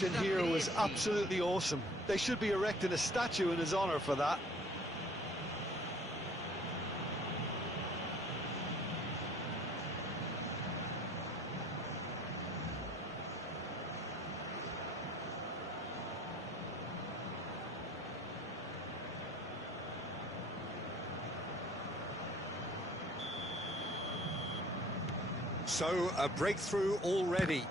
Here was absolutely awesome. They should be erecting a statue in his honour for that. So, a breakthrough already.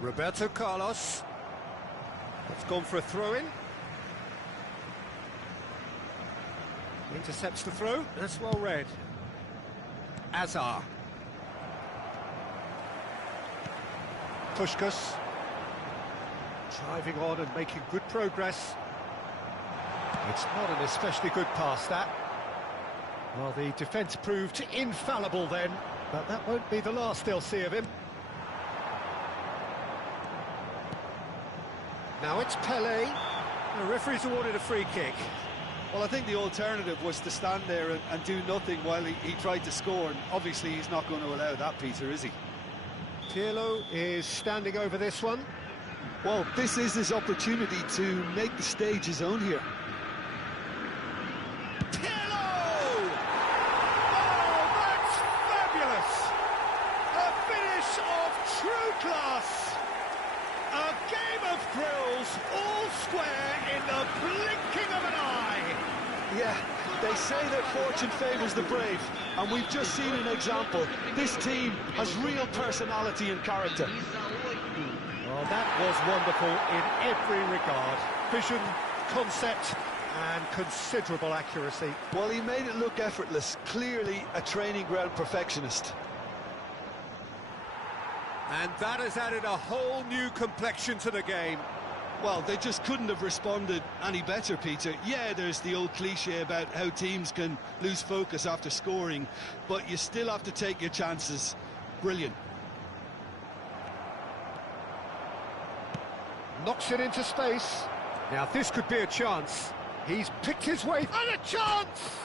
Roberto Carlos. It's gone for a throw-in. Intercepts the throw. That's well read. Azar. Puskas. Driving on and making good progress. It's not an especially good pass, that. Well, the defence proved infallible then, but that won't be the last they'll see of him. Now it's Pelé. The referee's awarded a free kick. Well, I think the alternative was to stand there and do nothing while he tried to score, and obviously he's not going to allow that, Peter, is he? Pirlo is standing over this one. Well, this is his opportunity to make the stage his own here. Class! A game of thrills, all square in the blinking of an eye! Yeah, they say that fortune favours the brave, and we've just seen an example. This team has real personality and character. Well, that was wonderful in every regard. Vision, concept, and considerable accuracy. Well, he made it look effortless, clearly a training ground perfectionist. And that has added a whole new complexion to the game. Well, they just couldn't have responded any better, Peter. Yeah, there's the old cliche about how teams can lose focus after scoring, but you still have to take your chances. Brilliant. Knocks it into space. Now this could be a chance. He's picked his way, and a chance!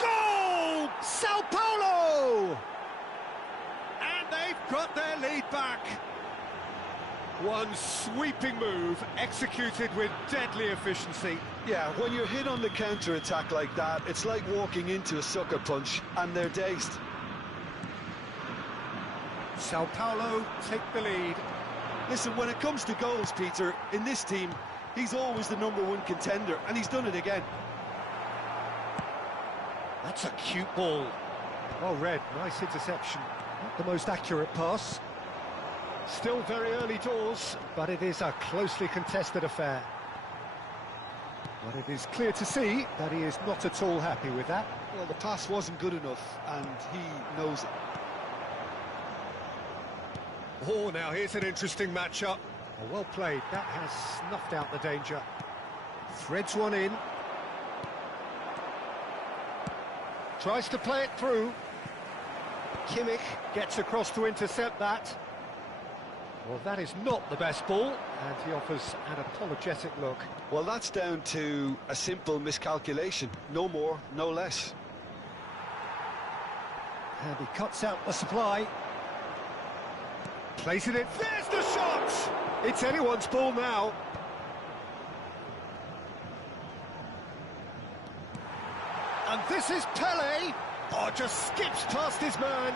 Goal! Sao Paulo! They've got their lead back. One sweeping move executed with deadly efficiency. Yeah, when you're hit on the counter-attack like that, it's like walking into a sucker punch, and they're dazed. Sao Paulo take the lead. Listen, when it comes to goals, Peter, in this team, he's always the #1 contender, and he's done it again. That's a cute ball. Well read, nice interception. Not the most accurate pass. Still very early doors, but it is a closely contested affair. But it is clear to see that he is not at all happy with that. Well, the pass wasn't good enough, and he knows it. Oh, now here's an interesting matchup. Oh, well played, that has snuffed out the danger. Threads one in. Tries to play it through. Kimmich gets across to intercept that. Well, that is not the best ball, and he offers an apologetic look. Well, that's down to a simple miscalculation. No more, no less. And he cuts out the supply. Places it. There's the shot! It's anyone's ball now. And this is Pelé. Oh, just skips past his man.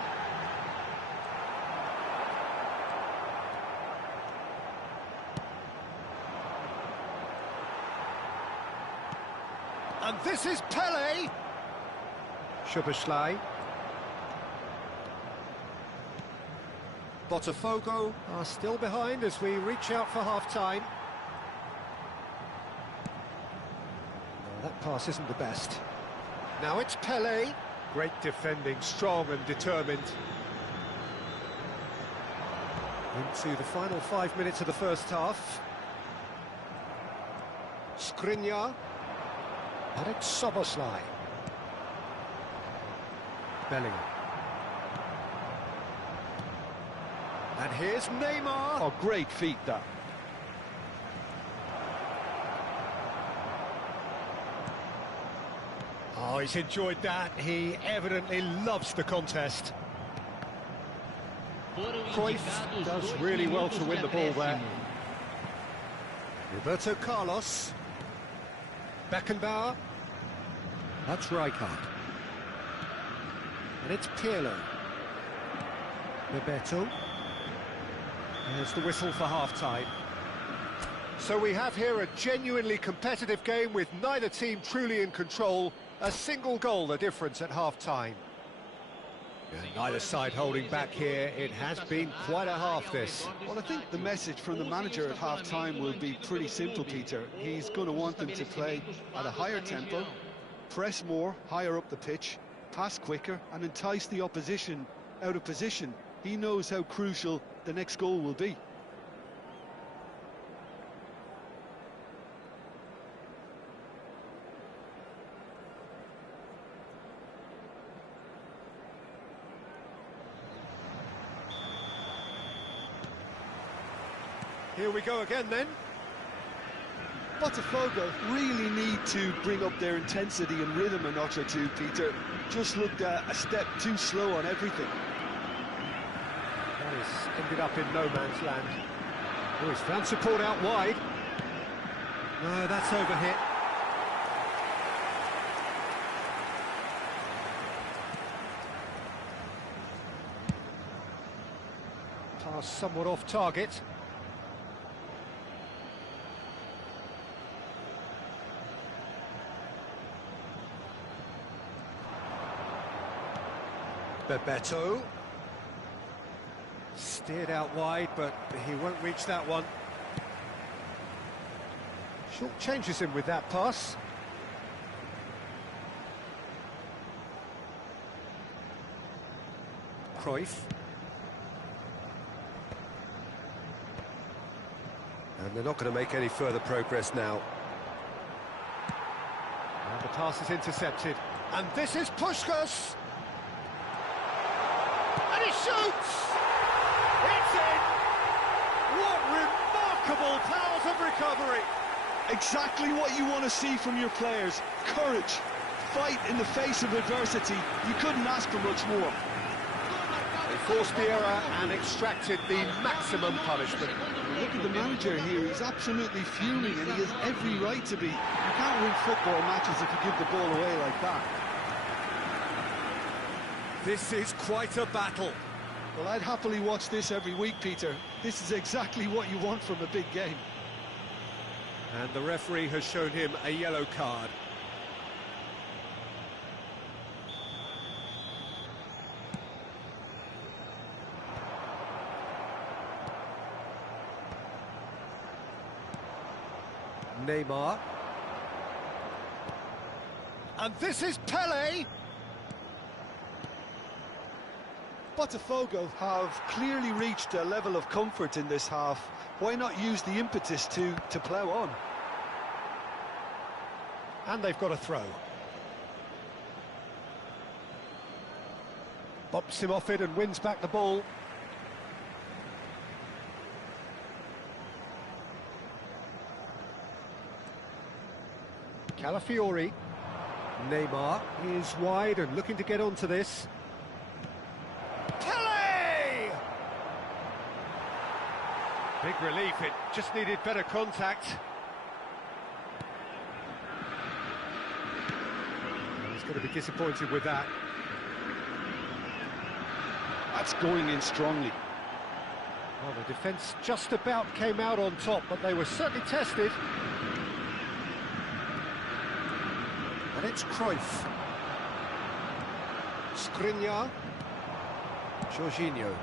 And this is Pelé. Szoboszlai. BOTAFOGO are still behind as we reach out for half-time. No, that pass isn't the best. Now it's Pelé. Great defending, strong and determined. Into the final 5 minutes of the first half. Skriniar. And it's Szoboszlai. Bellingham. And here's Neymar. Oh, great feat, that. Oh, he's enjoyed that. He evidently loves the contest. Cruyff does really well to win the ball there. Roberto Carlos. Beckenbauer. That's Rijkaard. And it's Pirlo. Bebeto. There's the whistle for half-time. So we have here a genuinely competitive game with neither team truly in control. A single goal the difference at half-time. Neither side holding back here. It has been quite a half, this. Well, I think the message from the manager at half-time will be pretty simple, Peter. He's going to want them to play at a higher tempo, press more, higher up the pitch, pass quicker, and entice the opposition out of position. He knows how crucial the next goal will be. Here we go again then. BOTAFOGO really need to bring up their intensity and rhythm a notch or two, Peter. Just looked a step too slow on everything. That has ended up in no man's land. Oh, he's found support out wide. No, that's overhit. Pass somewhat off target. Bebeto. Steered out wide, but he won't reach that one. Short changes him with that pass. Cruyff. And they're not going to make any further progress now. And the pass is intercepted. And this is Puskas! And he shoots! It's in! What remarkable powers of recovery! Exactly what you want to see from your players. Courage, fight in the face of adversity. You couldn't ask for much more. They forced the error and extracted the maximum punishment. Look at the manager here, he's absolutely fuming and he has every right to be. You can't win football matches if you give the ball away like that. This is quite a battle. Well, I'd happily watch this every week, Peter. This is exactly what you want from a big game. And the referee has shown him a yellow card. Neymar. And this is Pelé! BOTAFOGO have clearly reached a level of comfort in this half. Why not use the impetus to plough on? And they've got a throw. Bops him off it and wins back the ball. Calafiori. Neymar is wide and looking to get onto this. Pelé! Big relief, it just needed better contact. He's going to be disappointed with that. That's going in strongly. Well, the defence just about came out on top, but they were certainly tested. And it's Cruyff. Skriniar. Jorginho.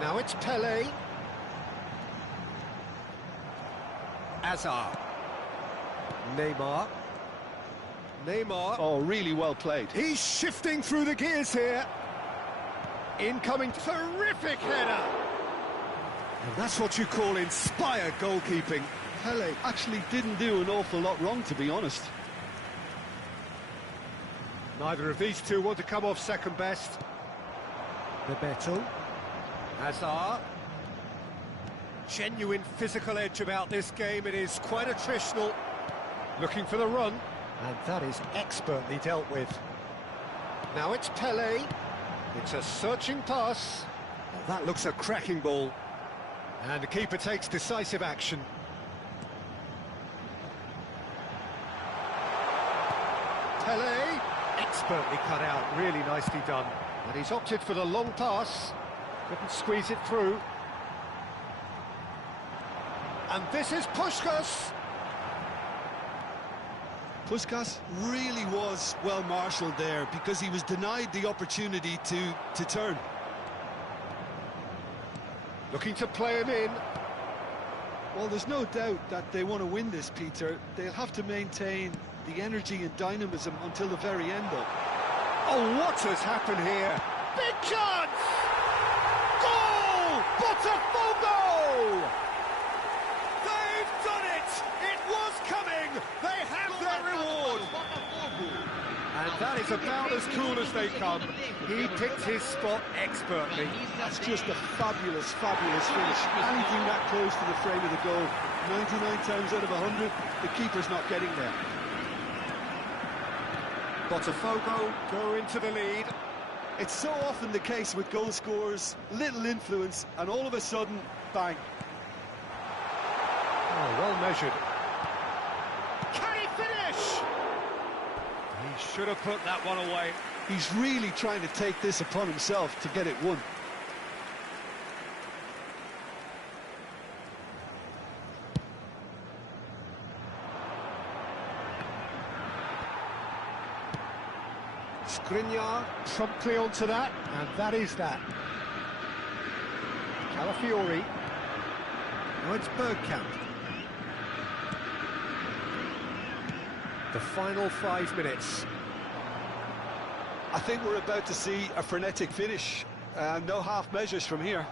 Now it's Pelé. Hazard. Neymar. Neymar. Oh, really well played. He's shifting through the gears here. Incoming, terrific header. And that's what you call inspired goalkeeping. Pelé actually didn't do an awful lot wrong, to be honest. Neither of these two want to come off second best. Bebeto. Hazard. Genuine physical edge about this game. It is quite attritional. Looking for the run. And that is expertly dealt with. Now it's Pelé. It's a searching pass. Well, that looks a cracking ball. And the keeper takes decisive action. Pelé, expertly cut out, really nicely done. But he's opted for the long pass. Couldn't squeeze it through. And this is Puskas. Puskas really was well marshalled there because he was denied the opportunity to turn. Looking to play him in. Well, there's no doubt that they want to win this, Peter. They'll have to maintain the energy and dynamism until the very end, though. Oh, what has happened here? Big chance! Goal! BOTAFOGO! They've done it! It was coming! They have their reward! And that is about as cool as they come. He picked his spot expertly. That's just a fabulous, fabulous finish. Anything that close to the frame of the goal, 99 times out of 100, the keeper's not getting there. BOTAFOGO go into the lead. It's so often the case with goal scorers, little influence, and all of a sudden, bang. Oh, well measured. Can he finish? He should have put that one away. He's really trying to take this upon himself to get it won. Skriniar promptly onto that, and that is that. Calafiori. Now it's Bergkamp. The final 5 minutes. I think we're about to see a frenetic finish. No half measures from here.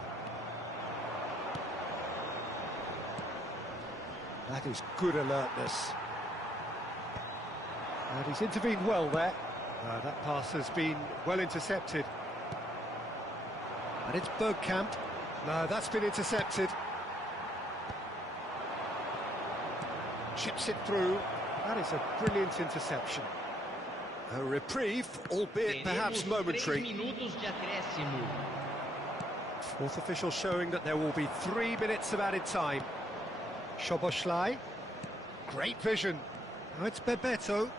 That is good alertness. And he's intervened well there. That pass has been well intercepted. And it's Bergkamp. No, that's been intercepted. Chips it through. That is a brilliant interception. A reprieve, albeit perhaps momentary. Fourth official showing that there will be 3 minutes of added time. Szoboszlai. Great vision. Now it's Bebeto.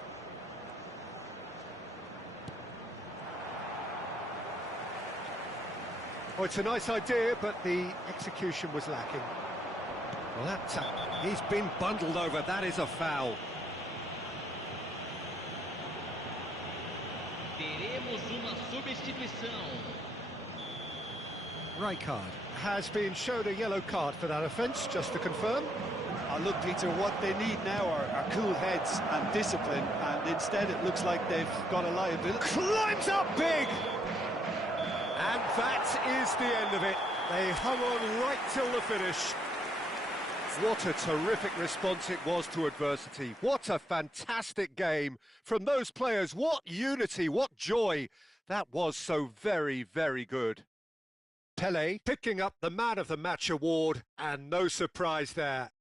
Oh, it's a nice idea, but the execution was lacking. Well, he's been bundled over. That is a foul. Rijkaard has been shown a yellow card for that offence, just to confirm. Look, Peter, what they need now are cool heads and discipline, and instead it looks like they've got a liability. Climbs up big! And that is the end of it. They hung on right till the finish. What a terrific response it was to adversity. What a fantastic game from those players. What unity, what joy. That was so very, very good. Pelé picking up the Man of the Match award, and no surprise there.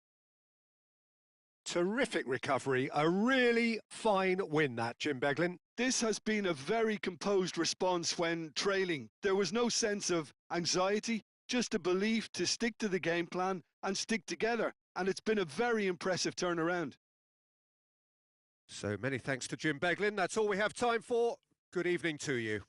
Terrific recovery, a really fine win that, Jim Beglin. This has been a very composed response when trailing. There was no sense of anxiety, just a belief to stick to the game plan and stick together. And it's been a very impressive turnaround. So many thanks to Jim Beglin. That's all we have time for. Good evening to you.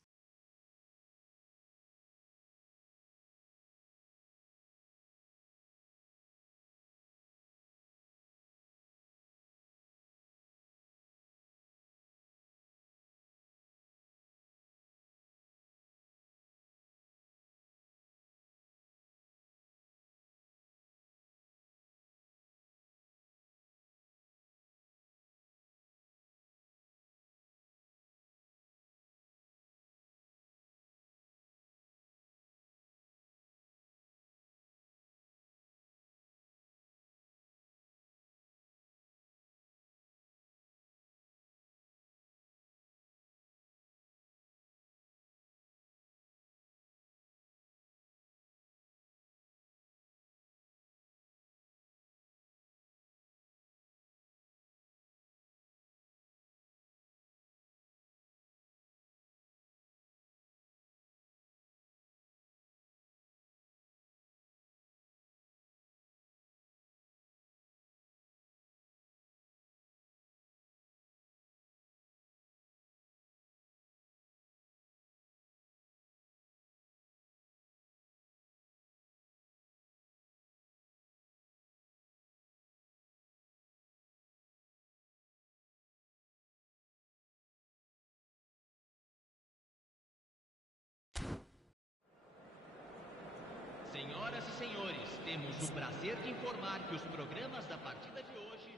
Senhoras e senhores, temos o prazer de informar que os programas da partida de hoje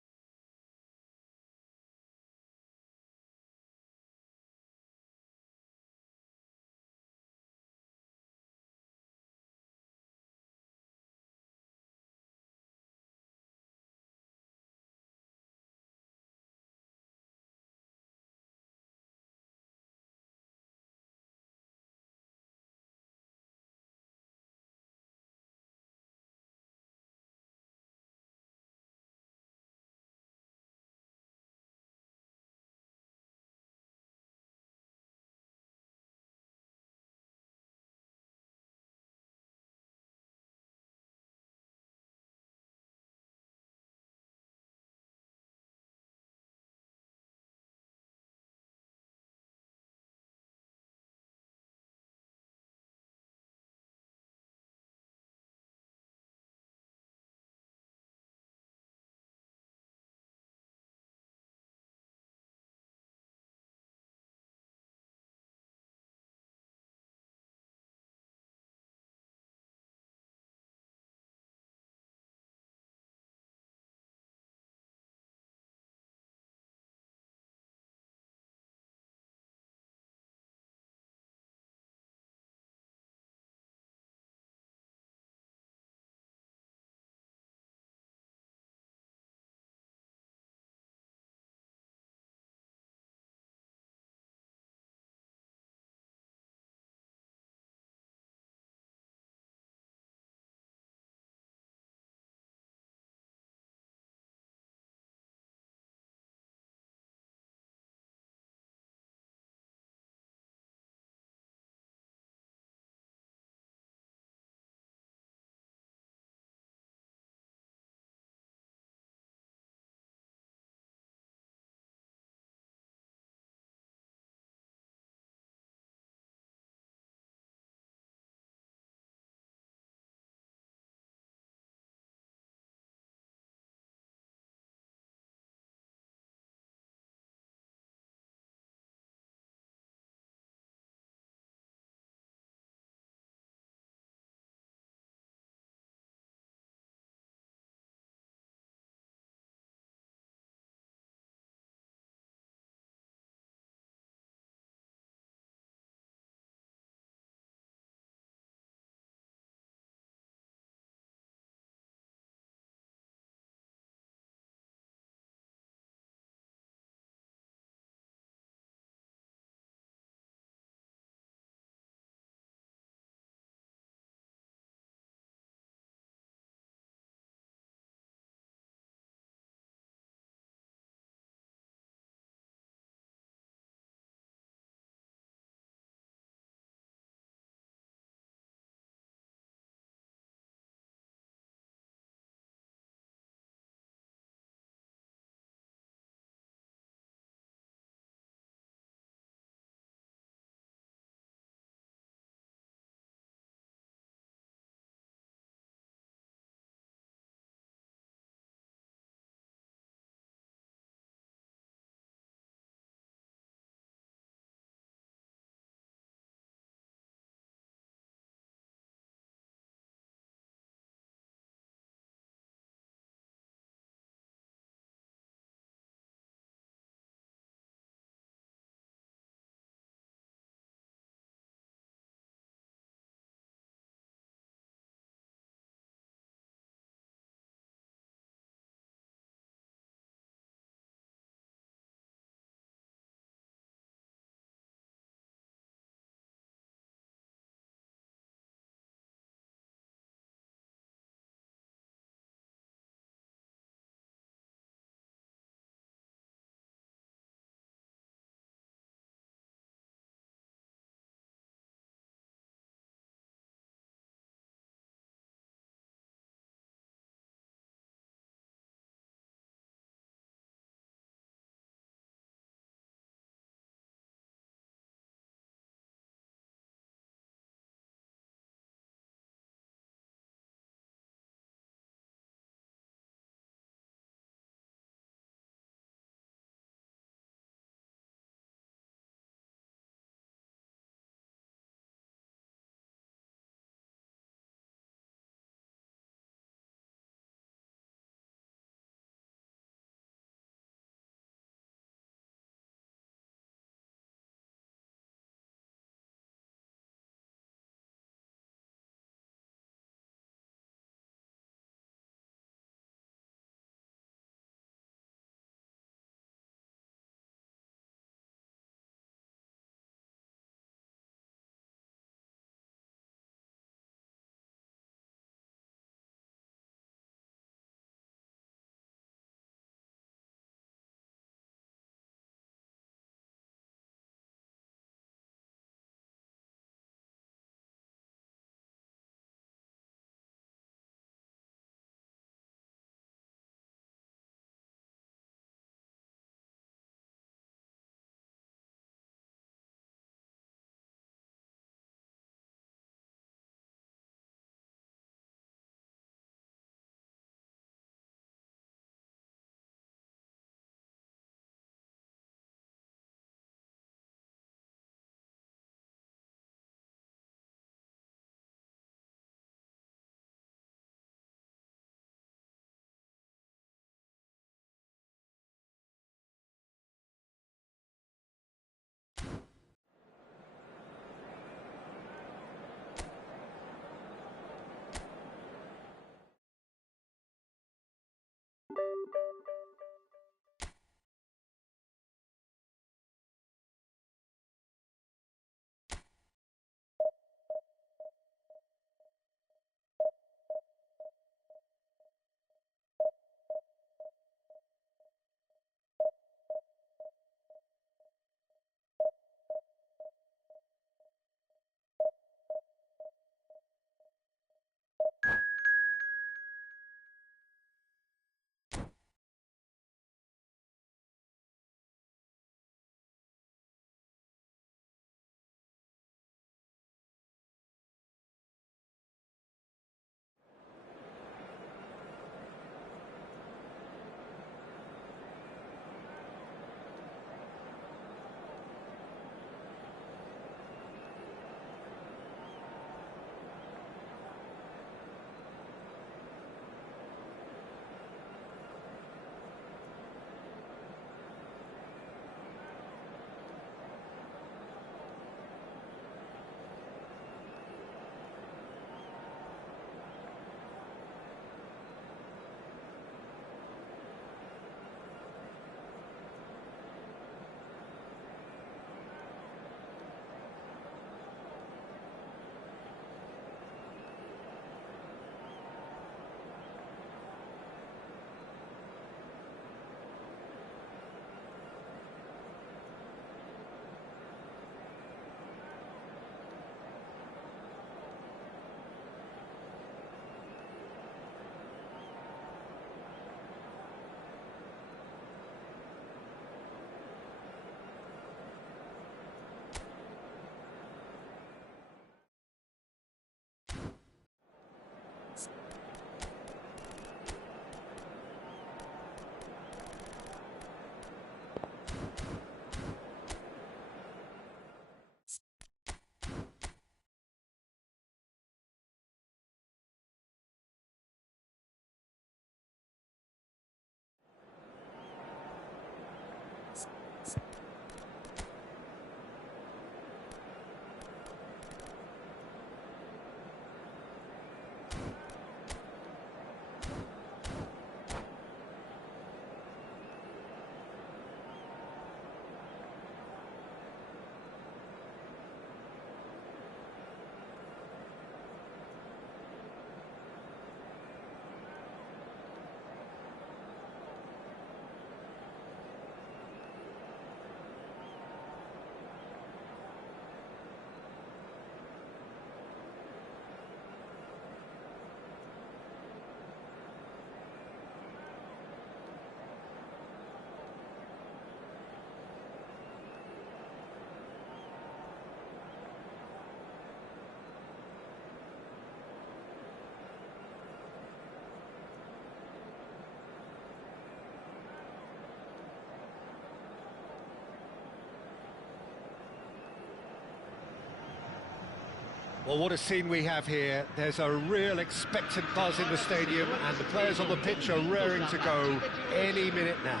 Well, what a scene we have here. There's a real expectant buzz in the stadium, and the players on the pitch are raring to go any minute now.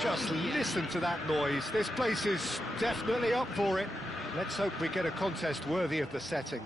Just listen to that noise. This place is definitely up for it. Let's hope we get a contest worthy of the setting.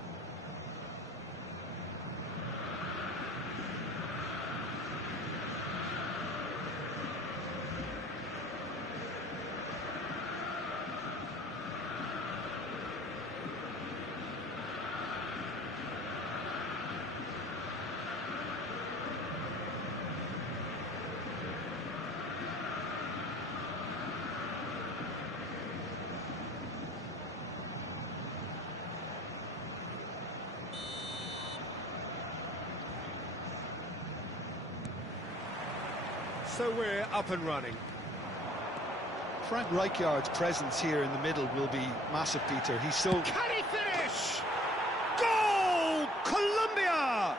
So we're up and running. Frank Rijkaard's presence here in the middle will be massive, Peter. He's so... Can he finish? Goal! Colombia!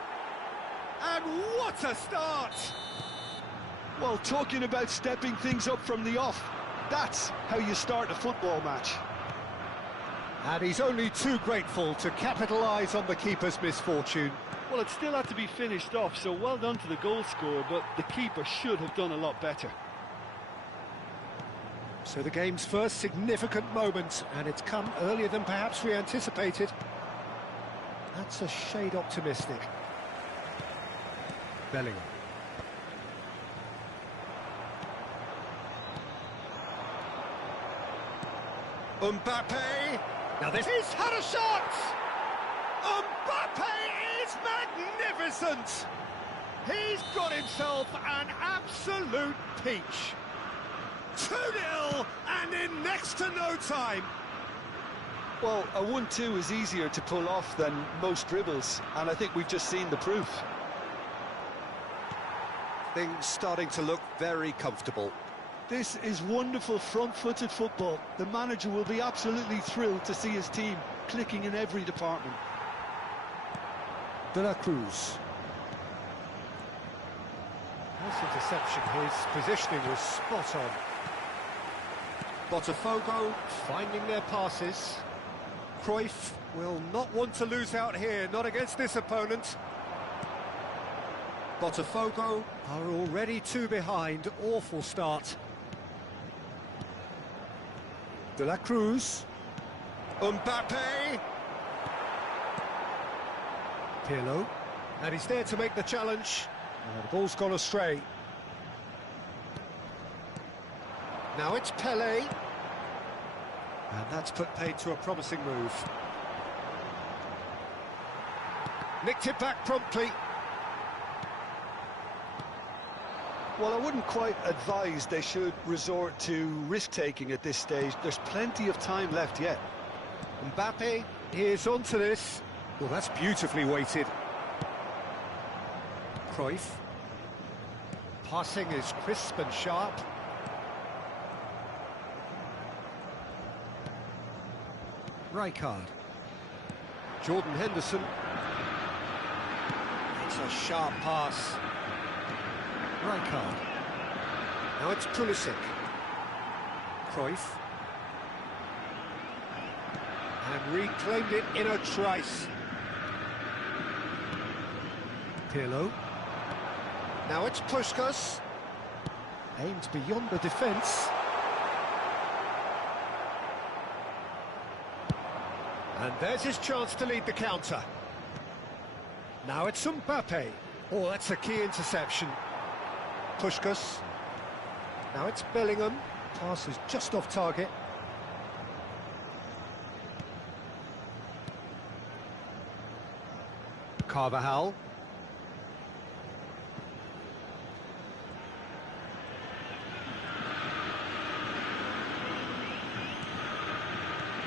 And what a start! Well, talking about stepping things up from the off, that's how you start a football match. And he's only too grateful to capitalise on the keeper's misfortune. Well, it still had to be finished off, so well done to the goal scorer, but the keeper should have done a lot better. So the game's first significant moment, and it's come earlier than perhaps we anticipated. That's a shade optimistic. Bellingham. Mbappe! Now this... He's had a shot! Mbappe is magnificent! He's got himself an absolute peach. 2-0 and in next to no time. Well, a 1-2 is easier to pull off than most dribbles, and I think we've just seen the proof. Things starting to look very comfortable. This is wonderful front-footed football. The manager will be absolutely thrilled to see his team clicking in every department. De La Cruz. Nice interception. His positioning was spot on. BOTAFOGO finding their passes. Cruyff will not want to lose out here, not against this opponent. BOTAFOGO are already 2 behind. Awful start. De La Cruz. Mbappe. Pirlo. And he's there to make the challenge. The ball's gone astray. Now it's Pelé. And that's put paid to a promising move. Nicked it back promptly. Well, I wouldn't quite advise they should resort to risk-taking at this stage. There's plenty of time left yet. Mbappe is onto this. Well, that's beautifully weighted. Cruyff. Passing is crisp and sharp. Rijkaard. Jordan Henderson. It's a sharp pass. Rijkaard. Now it's Pulisic. Cruyff. And reclaimed it in a trice. Pirlo. Now it's Puskas. Aimed beyond the defence. And there's his chance to lead the counter. Now it's Mbappe. Oh, that's a key interception. Puskas. Now it's Bellingham. Pass is just off target. Carvajal.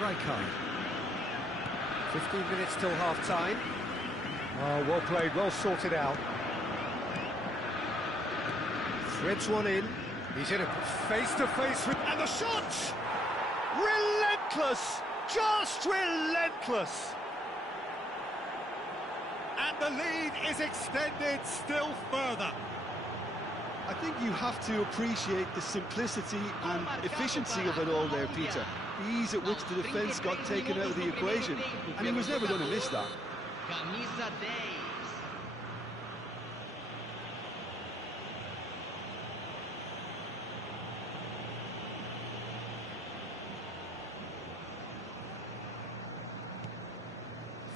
Rijkaard. 15 minutes till half-time. Oh, well played, well sorted out. Threads one in. He's in a face-to-face with... And the shot! Relentless! Just relentless! And the lead is extended still further. I think you have to appreciate the simplicity and efficiency of it all there, Peter. The ease at which the defence got taken out of the equation, and he was never going to miss that. Camisa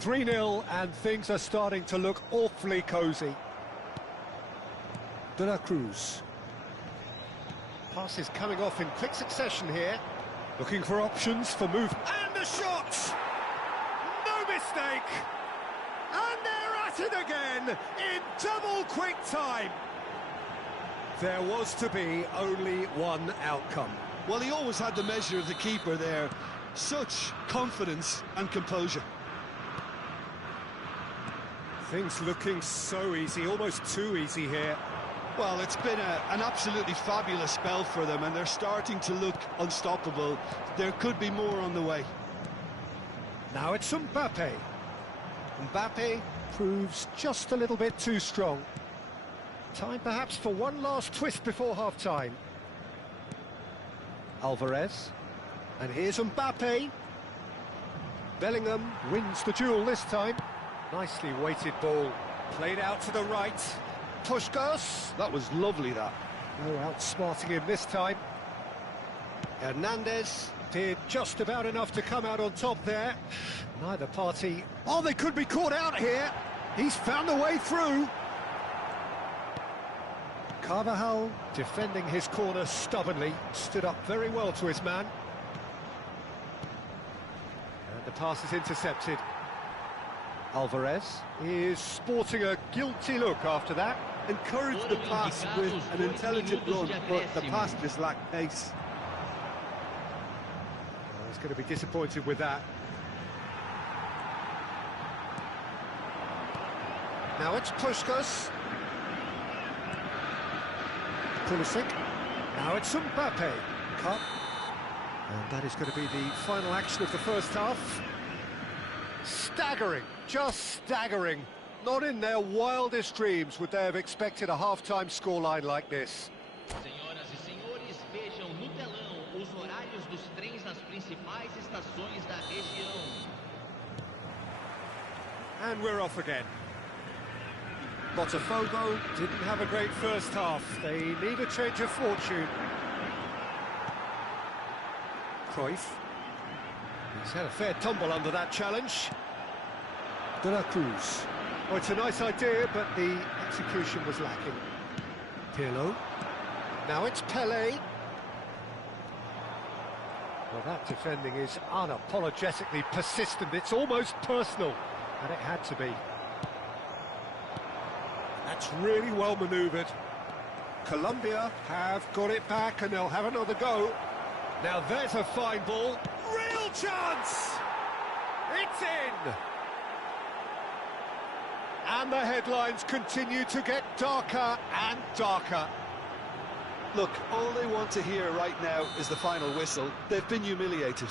10. (3-0) and things are starting to look awfully cosy. De La Cruz. Passes coming off in quick succession here. Looking for options for move. And the shot! No mistake! And they're at it again in double quick time. There was to be only one outcome. Well, he always had the measure of the keeper there. Such confidence and composure. Things looking so easy, almost too easy here. Well, it's been an absolutely fabulous spell for them, and they're starting to look unstoppable. There could be more on the way. Now it's Mbappe. Mbappe proves just a little bit too strong. Time perhaps for one last twist before half-time. Alvarez. And here's Mbappe. Bellingham wins the duel this time. Nicely weighted ball. Played out to the right. Puskas. That was lovely, that. No outsmarting him this time. Hernandez did just about enough to come out on top there. Neither party... Oh, they could be caught out here. He's found a way through. Carvajal, defending his corner stubbornly, stood up very well to his man. And the pass is intercepted. Alvarez is sporting a guilty look after that. Encourage the pass with an intelligent run, but the pass just lacked pace. Well, he's going to be disappointed with that. Now it's Puskas. Pulisic. Now it's Mbappe. Cut. And that is going to be the final action of the first half. Staggering, just staggering. Not in their wildest dreams would they have expected a half-time scoreline like this. Senhoras e senhores, vejam no telão os horários dos trens nas principais estações da região. And we're off again. Botafogo didn't have a great first half. They need a change of fortune. Cruyff. He's had a fair tumble under that challenge. De la Cruz. Oh, it's a nice idea, but the execution was lacking. Pirlo. Now it's Pelé. Well, that defending is unapologetically persistent. It's almost personal, and it had to be. That's really well manoeuvred. Colombia have got it back, and they'll have another go. Now there's a fine ball. Real chance! It's in! And the headlines continue to get darker and darker. Look, all they want to hear right now is the final whistle. They've been humiliated.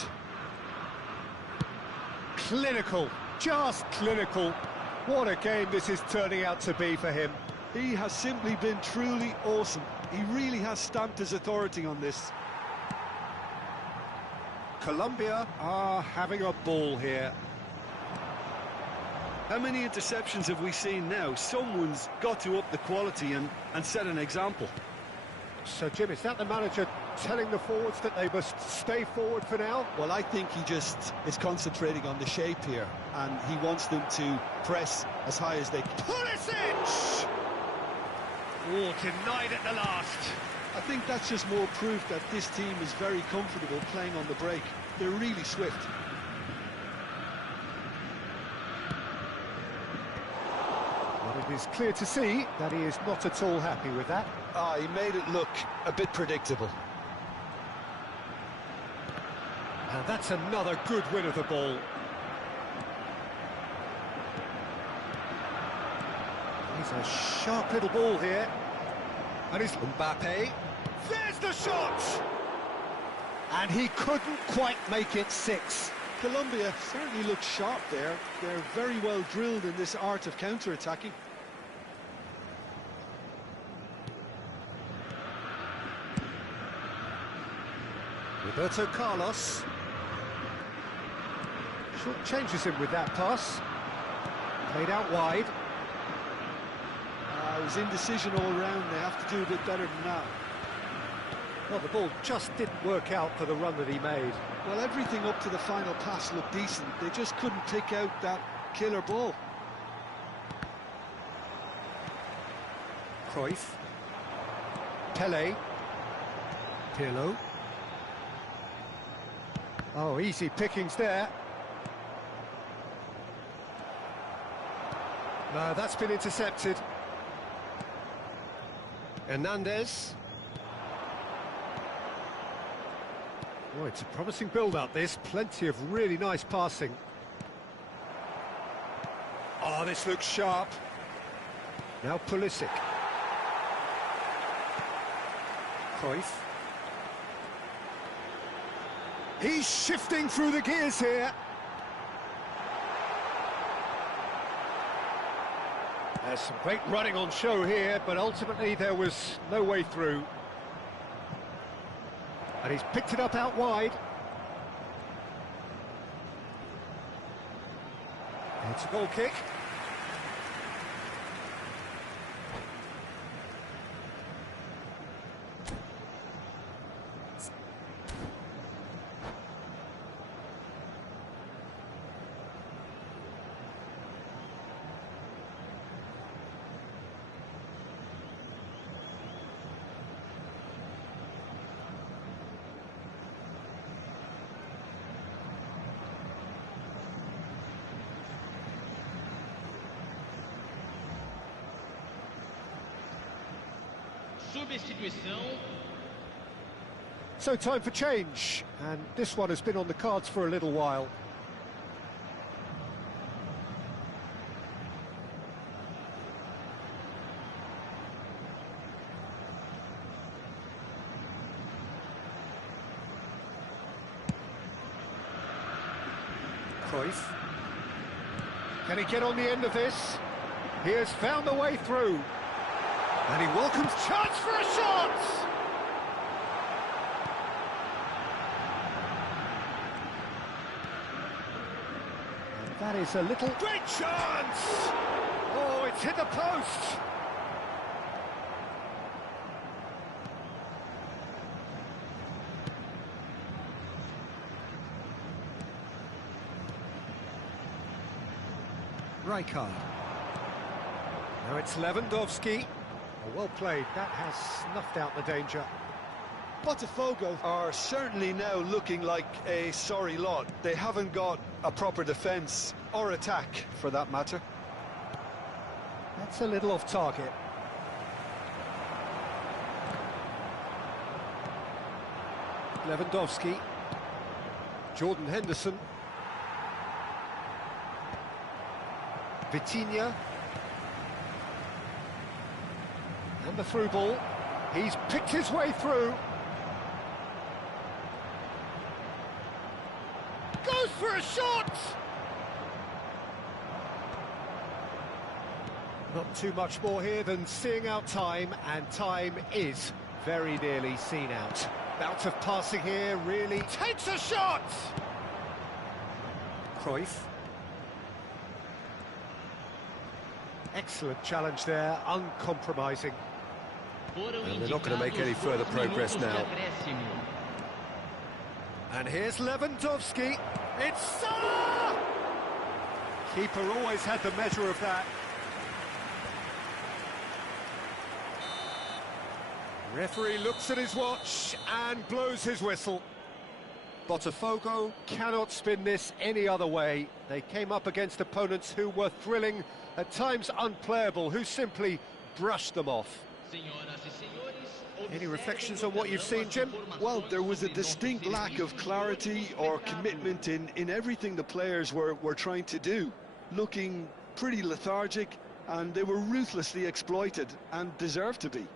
Clinical, just clinical. What a game this is turning out to be for him. He has simply been truly awesome. He really has stamped his authority on this. Colombia are having a ball here. How many interceptions have we seen now? Someone's got to up the quality and set an example. So, Jim, is that the manager telling the forwards that they must stay forward for now? Well, I think he just is concentrating on the shape here, and he wants them to press as high as they can. Pulisic! Oh, denied at the last. I think that's just more proof that this team is very comfortable playing on the break. They're really swift. It is clear to see that he is not at all happy with that. He made it look a bit predictable. And that's another good win of the ball. He's a sharp little ball here. And it's Mbappe. There's the shot! And he couldn't quite make it 6. Colombia certainly looks sharp there. They're very well drilled in this art of counter-attacking. Roberto Carlos. Short changes him with that pass. Played out wide. It was indecision all round. They have to do a bit better than that. Well, the ball just didn't work out for the run that he made. Well, everything up to the final pass looked decent. They just couldn't pick out that killer ball. Cruyff. Pelé. Pirlo. Oh, easy pickings there. No, that's been intercepted. Hernandez. Oh, it's a promising build-up, this. Plenty of really nice passing. Oh, this looks sharp. Now Pulisic. Cruyff. He's shifting through the gears here. There's some great running on show here, but ultimately there was no way through. And he's picked it up out wide. It's a goal kick. Substituição. So time for change, and this one has been on the cards for a little while. Cruyff. Can he get on the end of this? He has found the way through. And he welcomes chance for a shot! And that is a little... Great chance! Oh, it's hit the post! Rijkaard. Now it's Lewandowski. Oh, well played, that has snuffed out the danger. Botafogo are certainly now looking like a sorry lot. They haven't got a proper defence, or attack, for that matter. That's a little off target. Lewandowski. Jordan Henderson. Vitinha. And the through ball. He's picked his way through. Goes for a shot! Not too much more here than seeing out time, and time is very nearly seen out. Bout of passing here, really takes a shot! Cruyff. Excellent challenge there, uncompromising. And they're not going to make any further progress now. And here's Lewandowski. It's Salah! Keeper always had the measure of that. Referee looks at his watch and blows his whistle. Botafogo cannot spin this any other way. They came up against opponents who were thrilling, at times unplayable, who simply brushed them off. Any reflections on what you've seen, Jim? Well, there was a distinct lack of clarity or commitment in everything the players were trying to do. Looking pretty lethargic, and they were ruthlessly exploited, and deserved to be.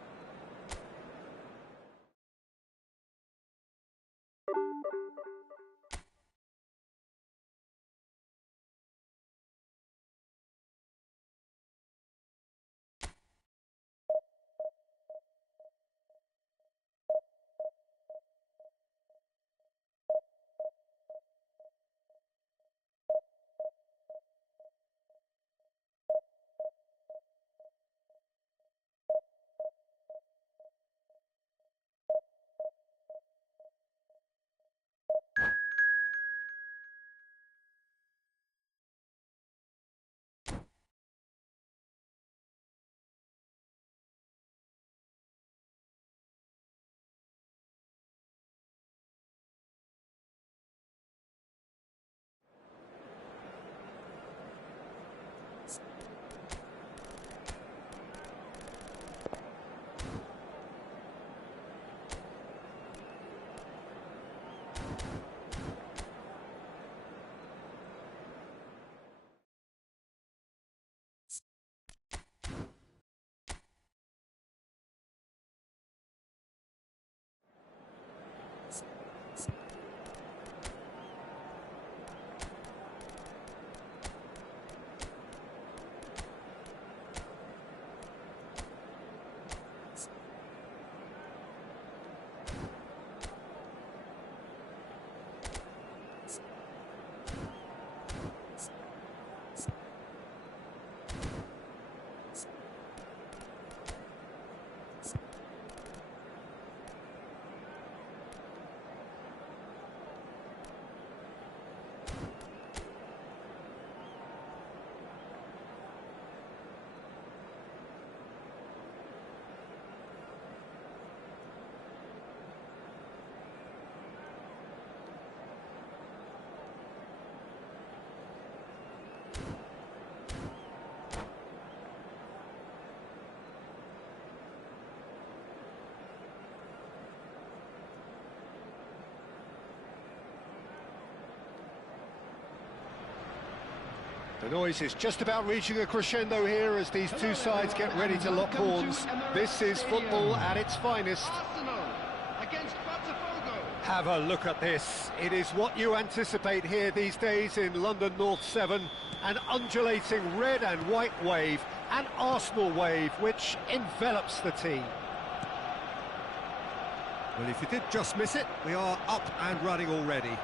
noise is just about reaching a crescendo here as these two sides get ready to lock horns. This is football at its finest. Against BOTAFOGO. Have a look at this. It is what you anticipate here these days in London North 7. An undulating red and white wave, an Arsenal wave which envelops the team. Well, if you did just miss it, we are up and running already.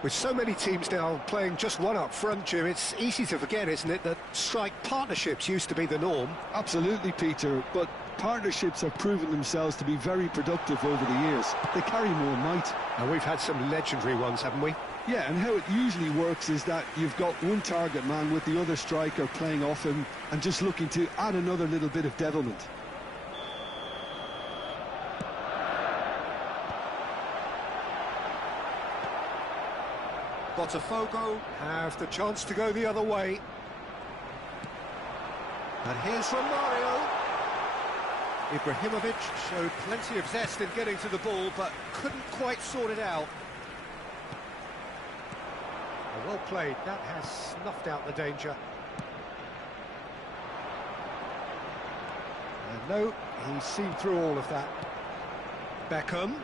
With so many teams now playing just one up front, Jim, it's easy to forget, isn't it, that strike partnerships used to be the norm. Absolutely, Peter, but partnerships have proven themselves to be very productive over the years. They carry more might. And we've had some legendary ones, haven't we? Yeah, and how it usually works is that you've got one target man with the other striker playing off him and just looking to add another little bit of devilment. BOTAFOGO have the chance to go the other way. And here's Romario. Ibrahimovic showed plenty of zest in getting to the ball, but couldn't quite sort it out. Well played, that has snuffed out the danger. And no, he's seen through all of that. Beckham.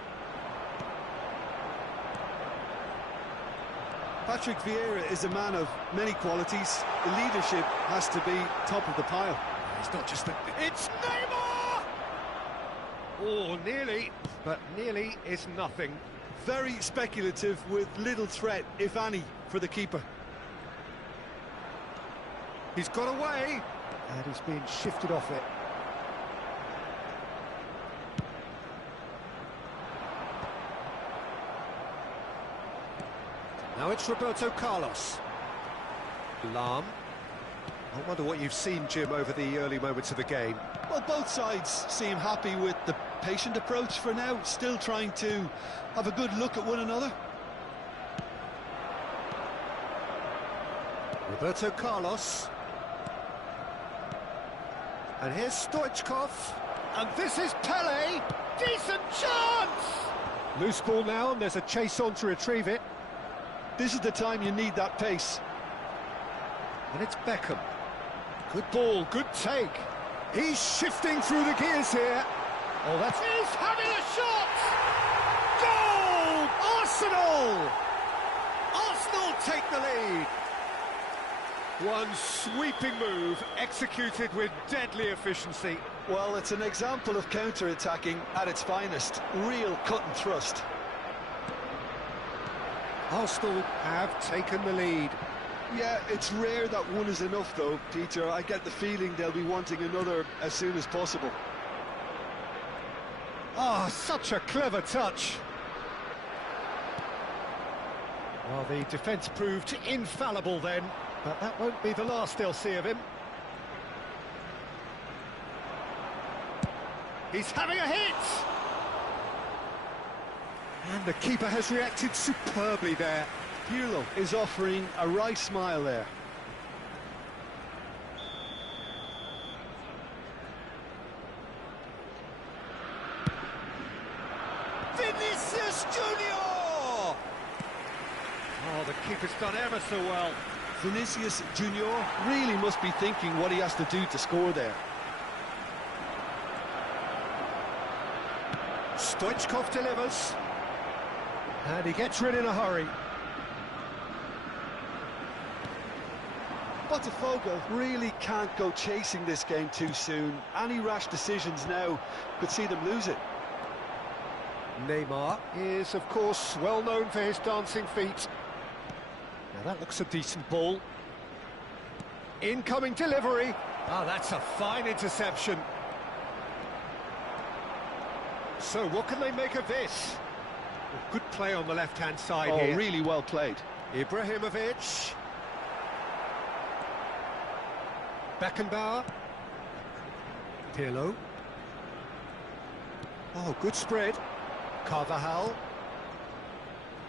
Patrick Vieira is a man of many qualities. The leadership has to be top of the pile. It's not just that. It's Neymar! Oh, nearly, but nearly is nothing. Very speculative with little threat, if any, for the keeper. He's got away, and he's been shifted off it. Now it's Roberto Carlos. Lam. I wonder what you've seen, Jim, over the early moments of the game. Well, both sides seem happy with the patient approach for now, still trying to have a good look at one another. Roberto Carlos. And here's Stoichkov. And this is Pelé. Decent chance! Loose ball now, and there's a chase on to retrieve it. This is the time you need that pace. And it's Beckham. Good ball, good take. He's shifting through the gears here. Oh, that's... He's having a shot! Goal! Arsenal! Arsenal take the lead. One sweeping move, executed with deadly efficiency. Well, it's an example of counter-attacking at its finest. Real cut and thrust. Arsenal have taken the lead. Yeah, it's rare that one is enough, though, Peter. I get the feeling they'll be wanting another as soon as possible. Ah, such a clever touch. Well, the defence proved infallible then, but that won't be the last they'll see of him. He's having a hit! And the keeper has reacted superbly there. Pirlo is offering a wry smile there. Vinicius Junior! Oh, the keeper's done ever so well. Vinicius Junior really must be thinking what he has to do to score there. Stoichkov delivers. And he gets rid in a hurry. BOTAFOGO really can't go chasing this game too soon. Any rash decisions now could see them lose it. Neymar is, of course, well known for his dancing feet. Now that looks a decent ball. Incoming delivery. Ah, that's a fine interception. So what can they make of this? Good play on the left-hand side here. Oh, really well played. Ibrahimovic. Beckenbauer. Pirlo. Oh, good spread. Carvajal.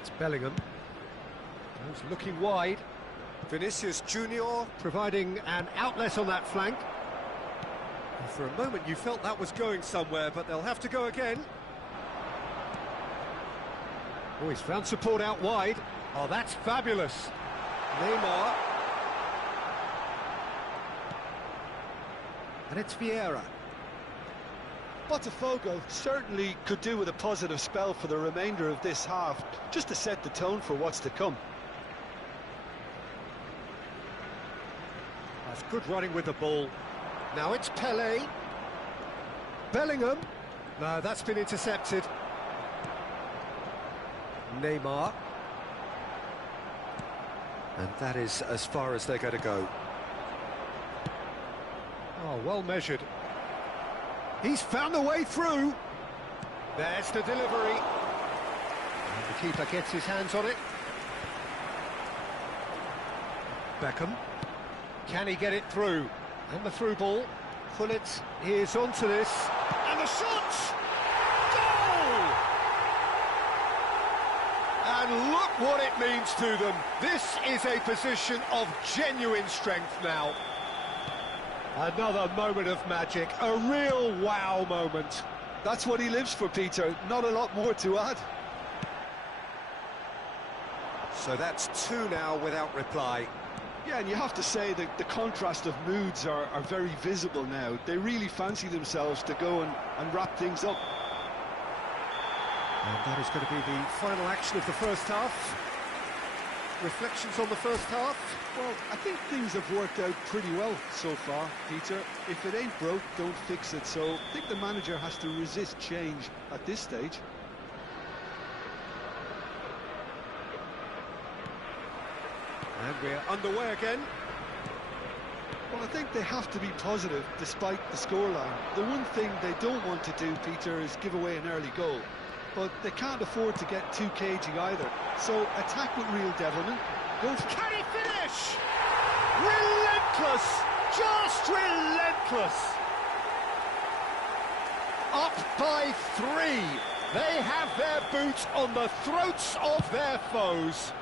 It's Bellingham. He's looking wide. Vinicius Junior providing an outlet on that flank. And for a moment you felt that was going somewhere, but they'll have to go again. Oh, he's found support out wide. Oh, that's fabulous. Neymar. And it's Vieira. BOTAFOGO certainly could do with a positive spell for the remainder of this half, just to set the tone for what's to come. That's good running with the ball. Now it's Pelé. Bellingham. No, that's been intercepted. Neymar. And that is as far as they're going to go. Oh, well measured. He's found the way through. There's the delivery. And the keeper gets his hands on it. Beckham. Can he get it through? And the through ball. Gullit is onto this. And the shot! Goal! And look what it means to them. This is a position of genuine strength now. Another moment of magic, a real wow moment. That's what he lives for, Peter. Not a lot more to add. So that's 2 now without reply. Yeah, and you have to say that the contrast of moods are very visible now. They really fancy themselves to go and wrap things up. And that is going to be the final action of the first half. Reflections on the first half? Well, I think things have worked out pretty well so far, Peter. If it ain't broke, don't fix it. So I think the manager has to resist change at this stage. And we're underway again. Well, I think they have to be positive despite the scoreline. The one thing they don't want to do, Peter, is give away an early goal. But they can't afford to get too cagey either. So attack with real devilment. Go for... Can he finish? Relentless! Just relentless! Up by 3. They have their boots on the throats of their foes.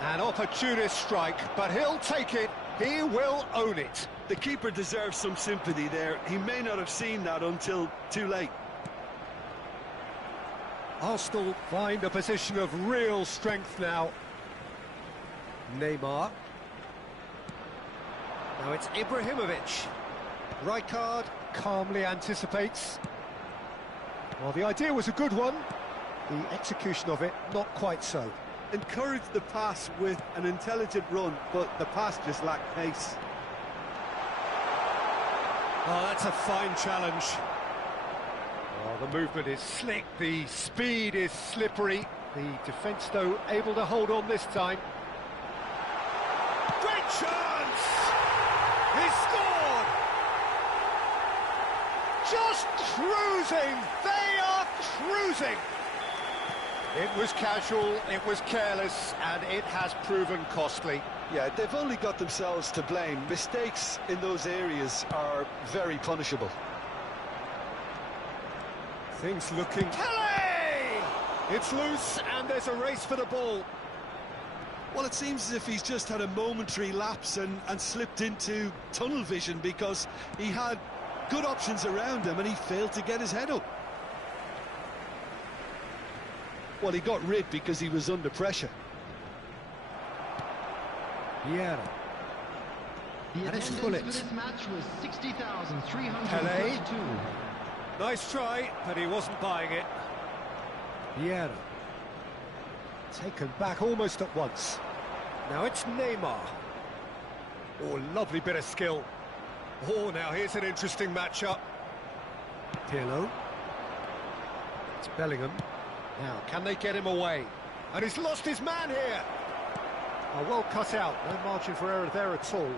An opportunist strike, but he'll take it. He will own it. The keeper deserves some sympathy there. He may not have seen that until too late. Arsenal find a position of real strength now. Neymar. Now it's Ibrahimovic. Rijkaard calmly anticipates. Well, the idea was a good one. The execution of it, not quite so. Encouraged the pass with an intelligent run, but the pass just lacked pace. Oh, that's a fine challenge. Oh, the movement is slick, the speed is slippery. The defence, though, able to hold on this time. Great chance! He scored! Just cruising! They are cruising! It was casual, it was careless, and it has proven costly. Yeah, they've only got themselves to blame. Mistakes in those areas are very punishable. Things looking... Pelé! It's loose, and there's a race for the ball. Well, it seems as if he's just had a momentary lapse and slipped into tunnel vision because he had good options around him and he failed to get his head up. Well, he got rid because he was under pressure. Vieira. And it's Gullit. Pelé. Nice try, but he wasn't buying it. Vieira. Taken back almost at once. Now it's Neymar. Oh, lovely bit of skill. Oh, now here's an interesting matchup. Pirlo. It's Bellingham. Now, can they get him away? And he's lost his man here. Oh, well cut out. No margin for error there at all.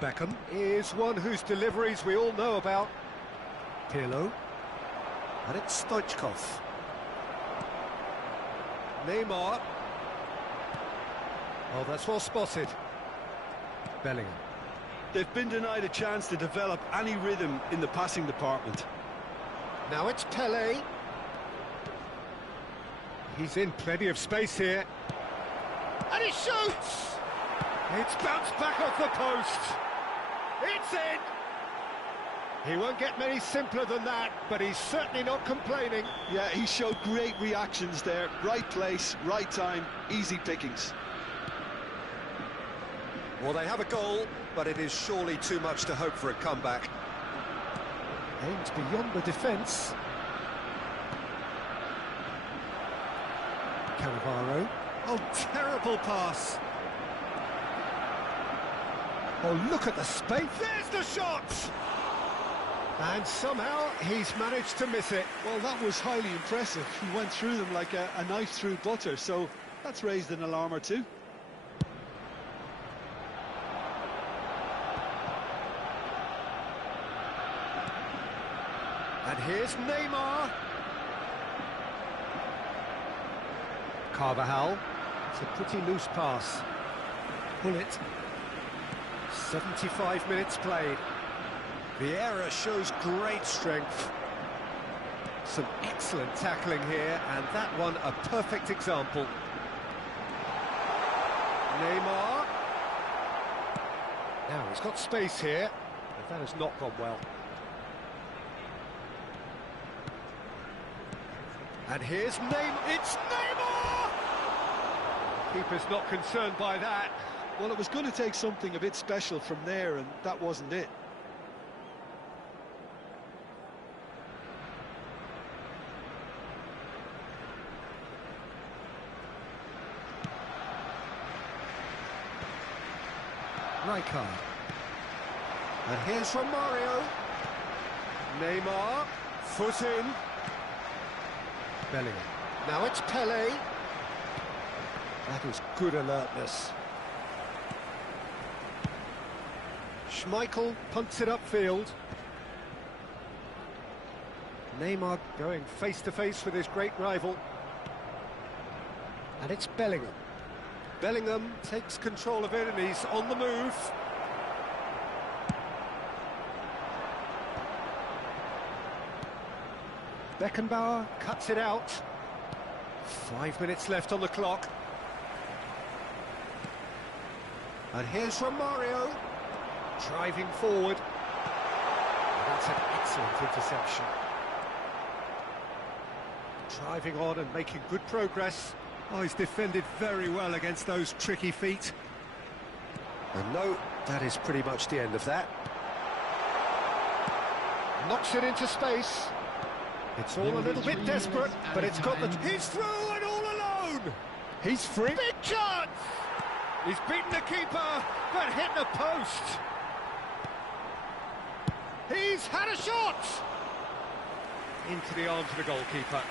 Beckham is one whose deliveries we all know about. Pirlo. And it's Stoichkov. Neymar. Oh, that's well spotted. Bellingham. They've been denied a chance to develop any rhythm in the passing department. Now it's Pelé. He's in plenty of space here. And he shoots! It's bounced back off the post. It's in! He won't get many simpler than that, but he's certainly not complaining. Yeah, he showed great reactions there. Right place, right time, easy pickings. Well, they have a goal, but it is surely too much to hope for a comeback. Aimed beyond the defence. Cannavaro. Oh, terrible pass. Oh, look at the space. There's the shot! And somehow he's managed to miss it. Well, that was highly impressive. He went through them like a knife through butter, so that's raised an alarm or two. And here's Neymar. Carvajal. It's a pretty loose pass. Pull it. 75 minutes played. Vieira shows great strength. Some excellent tackling here, and that one a perfect example. Neymar. Now he's got space here, but that has not gone well. And here's Neymar. It's Neymar! Keeper's not concerned by that. Well, it was going to take something a bit special from there, and that wasn't it. Rijkaard. And here's Romario. Neymar. Foot in. Bellingham. Now it's Pelé. That is good alertness. Schmeichel punts it upfield. Neymar going face-to-face with his great rival. And it's Bellingham. Bellingham takes control of it and he's on the move. Beckenbauer cuts it out. 5 minutes left on the clock. And here's Romario, driving forward. And that's an excellent interception. Driving on and making good progress. Oh, he's defended very well against those tricky feet. And no, that is pretty much the end of that. Knocks it into space. It's all a little bit desperate, but it's got the... He's through and all alone! He's free. Big chance! He's beaten the keeper, but hit the post. He's had a shot! Into the arms of the goalkeeper.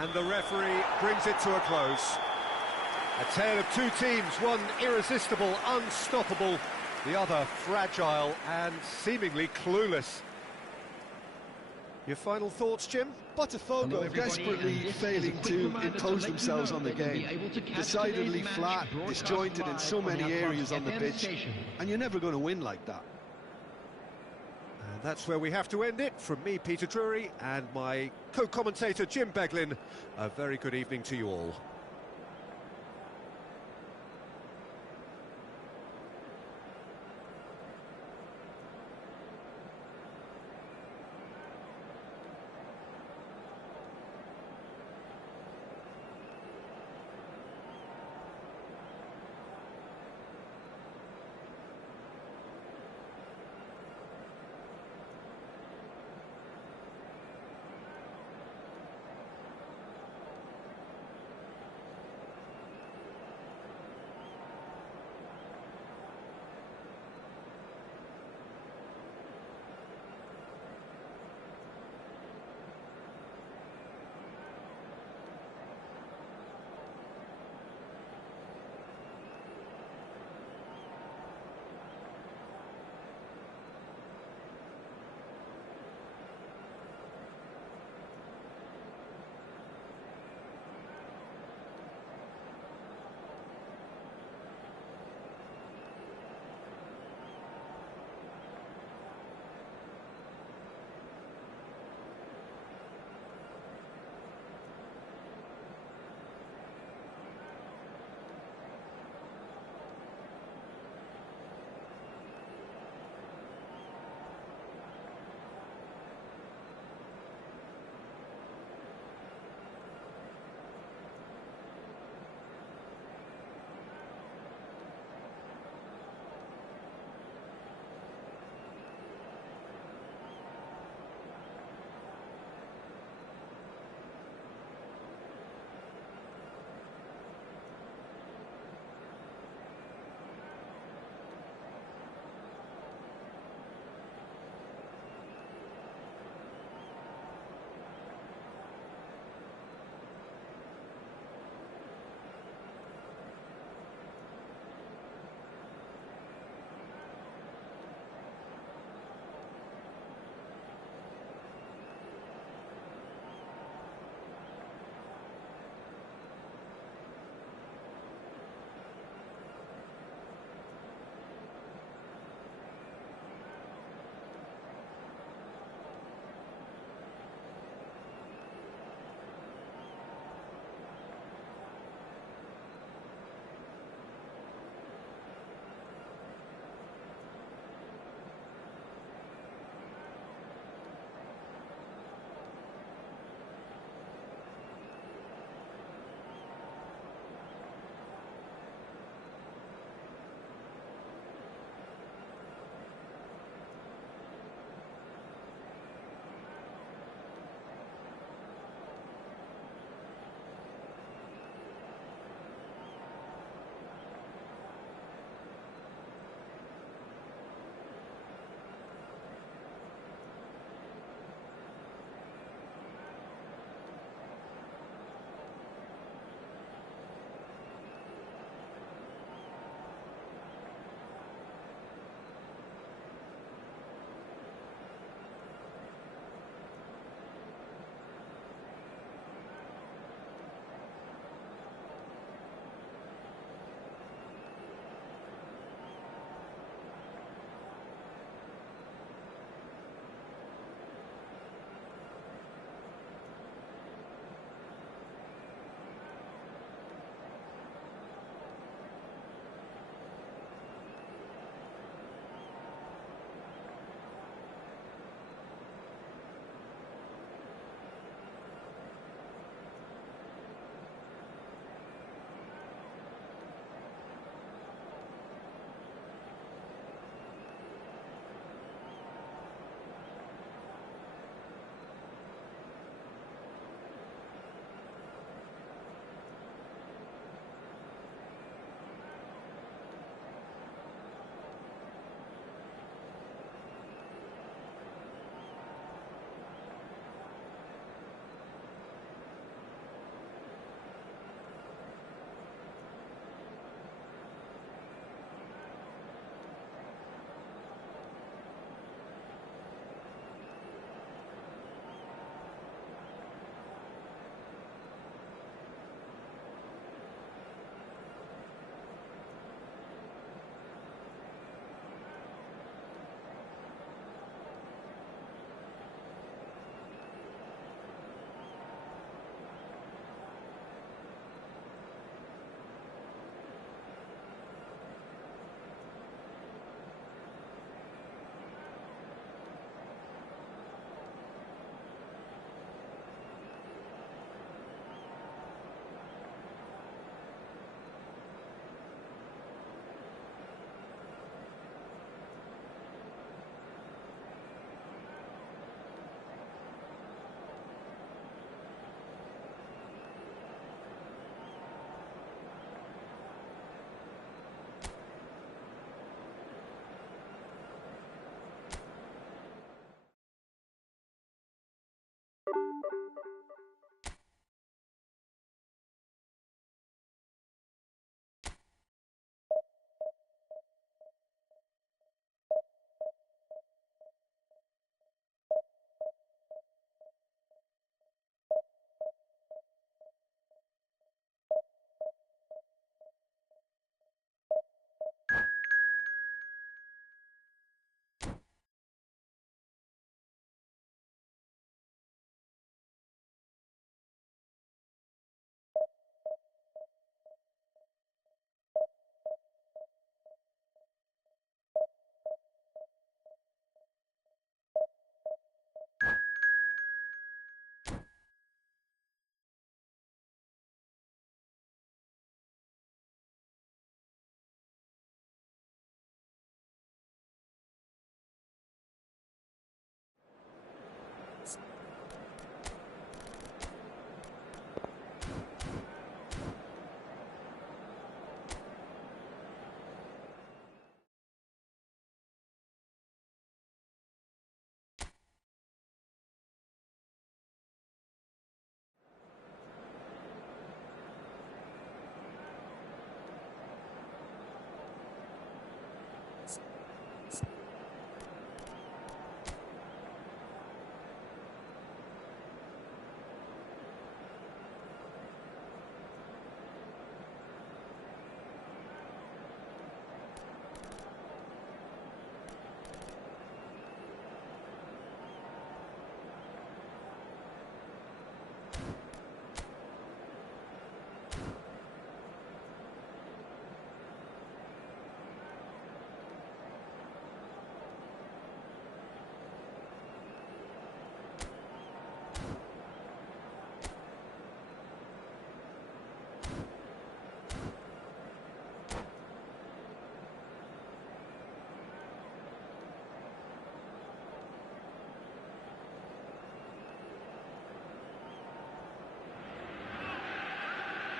And the referee brings it to a close. A tale of two teams, one irresistible, unstoppable, the other fragile and seemingly clueless. Your final thoughts, Jim? BOTAFOGO desperately failing to impose themselves on the game. Decidedly flat, disjointed in so many areas on the pitch, and you're never going to win like that. And that's where we have to end it. From me, Peter Drury, and my co-commentator, Jim Beglin, a very good evening to you all.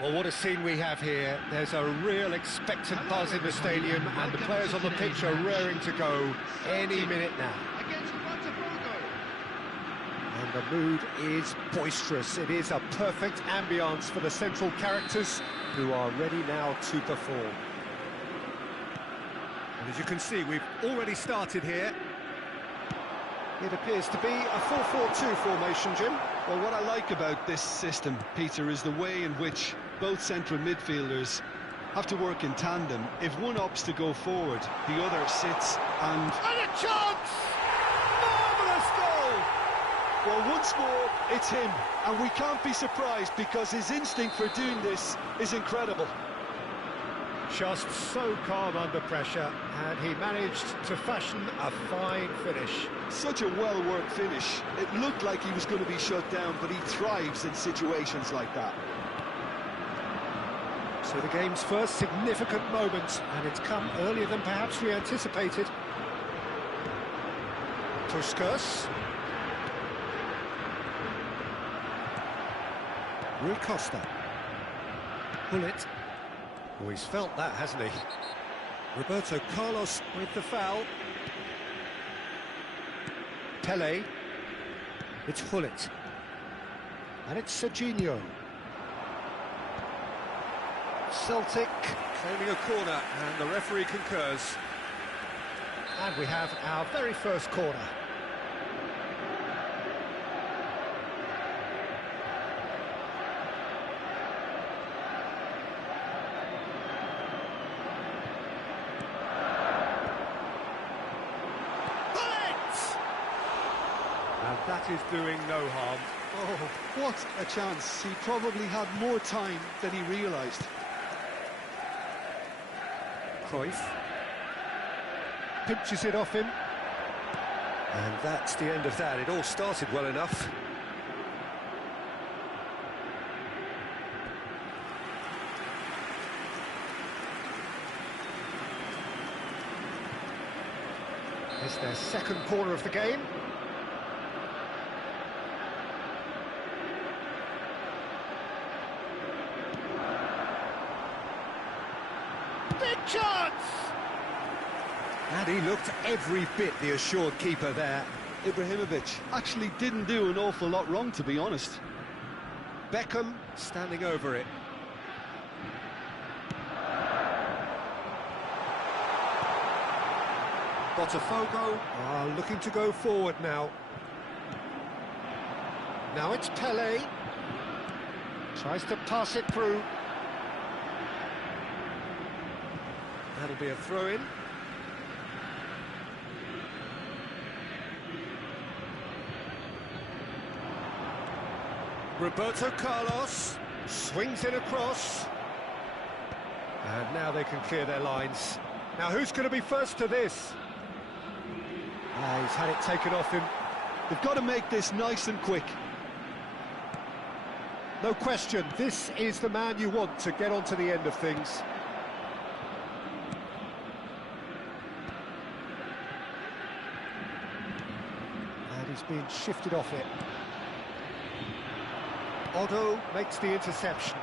Well, what a scene we have here. There's a real expectant buzz in the stadium, and the players on the pitch are raring to go any minute now. Against BOTAFOGO. And the mood is boisterous. It is a perfect ambience for the central characters who are ready now to perform. And as you can see, we've already started here. It appears to be a 4-4-2 formation, Jim. Well, what I like about this system, Peter, is the way in which both central midfielders have to work in tandem. If one opts to go forward, the other sits and a chance! Marvellous goal! Well, once more, it's him, and we can't be surprised because his instinct for doing this is incredible. Just so calm under pressure, and he managed to fashion a fine finish. Such a well-worked finish. It looked like he was going to be shut down, but he thrives in situations like that. So the game's first significant moment, and it's come earlier than perhaps we anticipated. Puskas. Rui Costa. Bullet. Oh, he's felt that, hasn't he? Roberto Carlos with the foul. Pelé. It's Hullet. And it's Serginho. Celtic claiming a corner, and the referee concurs. And we have our very first corner. And that is doing no harm. Oh, what a chance. He probably had more time than he realised. Cruyff pinches it off him. And that's the end of that. It all started well enough. It's their second corner of the game. Big chance! And he looked every bit the assured keeper there. Ibrahimovic actually didn't do an awful lot wrong, to be honest. Beckham standing over it. Botafogo are looking to go forward now. Now it's Pelé. Tries to pass it through. That'll be a throw-in. Roberto Carlos swings it across. And now they can clear their lines. Now who's going to be first to this? He's had it taken off him. They've got to make this nice and quick. No question, this is the man you want to get onto the end of things. And he's being shifted off it. Otto makes the interception.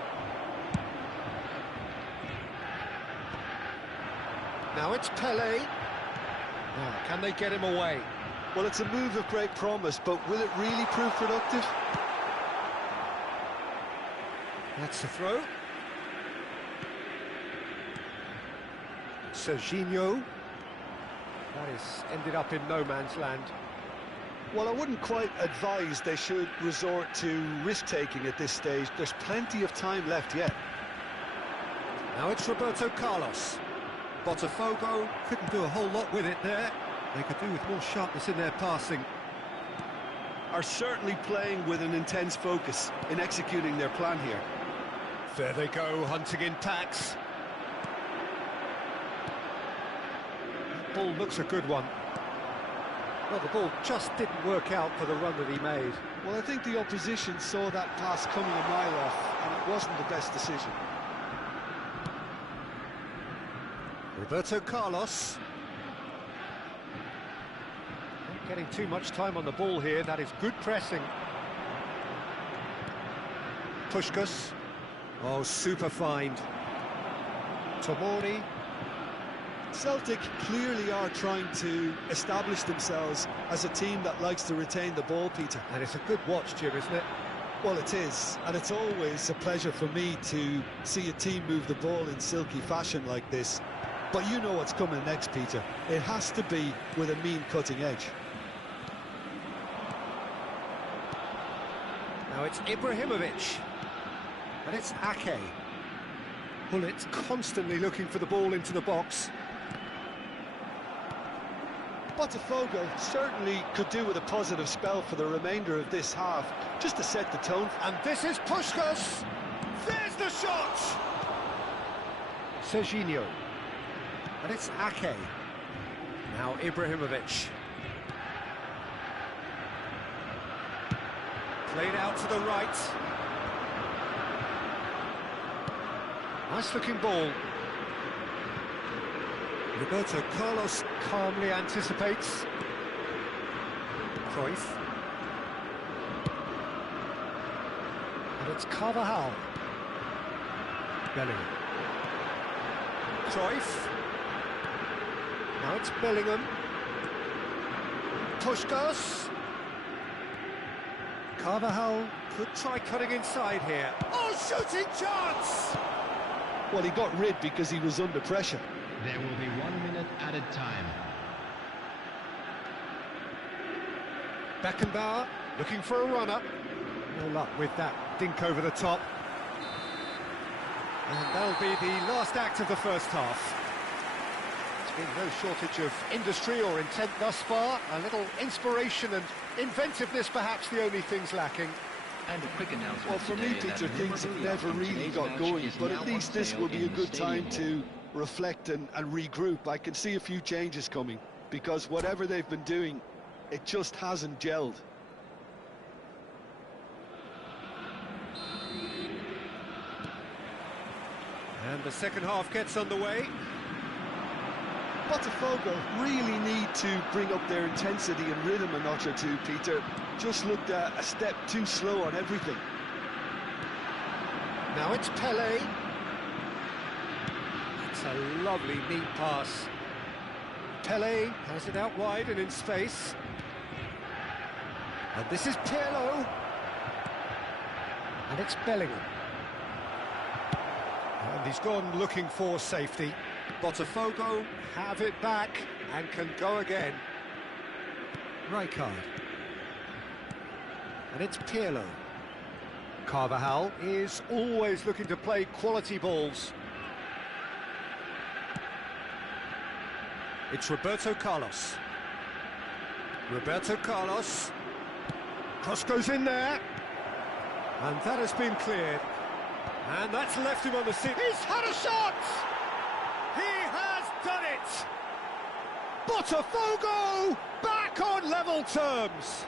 Now it's Pelé. Now, can they get him away? Well, it's a move of great promise, but will it really prove productive? That's the throw. Serginho. That is ended up in no man's land. Well, I wouldn't quite advise they should resort to risk-taking at this stage. There's plenty of time left yet. Now it's Roberto Carlos. Botafogo couldn't do a whole lot with it there. They could do with more sharpness in their passing. Are certainly playing with an intense focus in executing their plan here. There they go, hunting in packs. That ball looks a good one. Well, the ball just didn't work out for the run that he made. Well, I think the opposition saw that pass coming a mile off, and it wasn't the best decision. Roberto Carlos. Not getting too much time on the ball here. That is good pressing. Puskas. Oh, super find. Tomori. Celtic clearly are trying to establish themselves as a team that likes to retain the ball, Peter. And it's a good watch, Jim, isn't it? Well, it is, and it's always a pleasure for me to see a team move the ball in silky fashion like this. But you know what's coming next, Peter. It has to be with a mean cutting edge. Now it's Ibrahimovic. And it's Ake. Bullets constantly looking for the ball into the box. BOTAFOGO certainly could do with a positive spell for the remainder of this half, just to set the tone. And this is Puskas. There's the shot! Serginho. And it's Ake. Now Ibrahimovic. Played out to the right. Nice looking ball. Roberto Carlos calmly anticipates. Cruyff. And it's Carvajal. Bellingham. Cruyff. Now it's Bellingham. Puskas. Carvajal could try cutting inside here. Oh, shooting chance! Well, he got rid because he was under pressure. There will be 1 minute added time. Beckenbauer looking for a runner. No luck with that dink over the top. And that'll be the last act of the first half. There's been no shortage of industry or intent thus far. A little inspiration and inventiveness, perhaps the only things lacking. And a quick announcement. Well, for me, Peter, things have never really got going, but at least this will be a good time to reflect and regroup. I can see a few changes coming, because whatever they've been doing, it just hasn't gelled. And the second half gets underway. BOTAFOGO really need to bring up their intensity and rhythm a notch or two, Peter. Just looked a step too slow on everything. Now it's Pelé. It's a lovely, neat pass. Pelé has it out wide and in space. And this is Pirlo. And it's Bellingham. And he's gone looking for safety. BOTAFOGO have it back and can go again. Rijkaard. And it's Pirlo. Carvajal is always looking to play quality balls. It's Roberto Carlos. Roberto Carlos. Cross goes in there. And that has been cleared. And that's left him on the seat. He's had a shot! He has done it! BOTAFOGO back on level terms.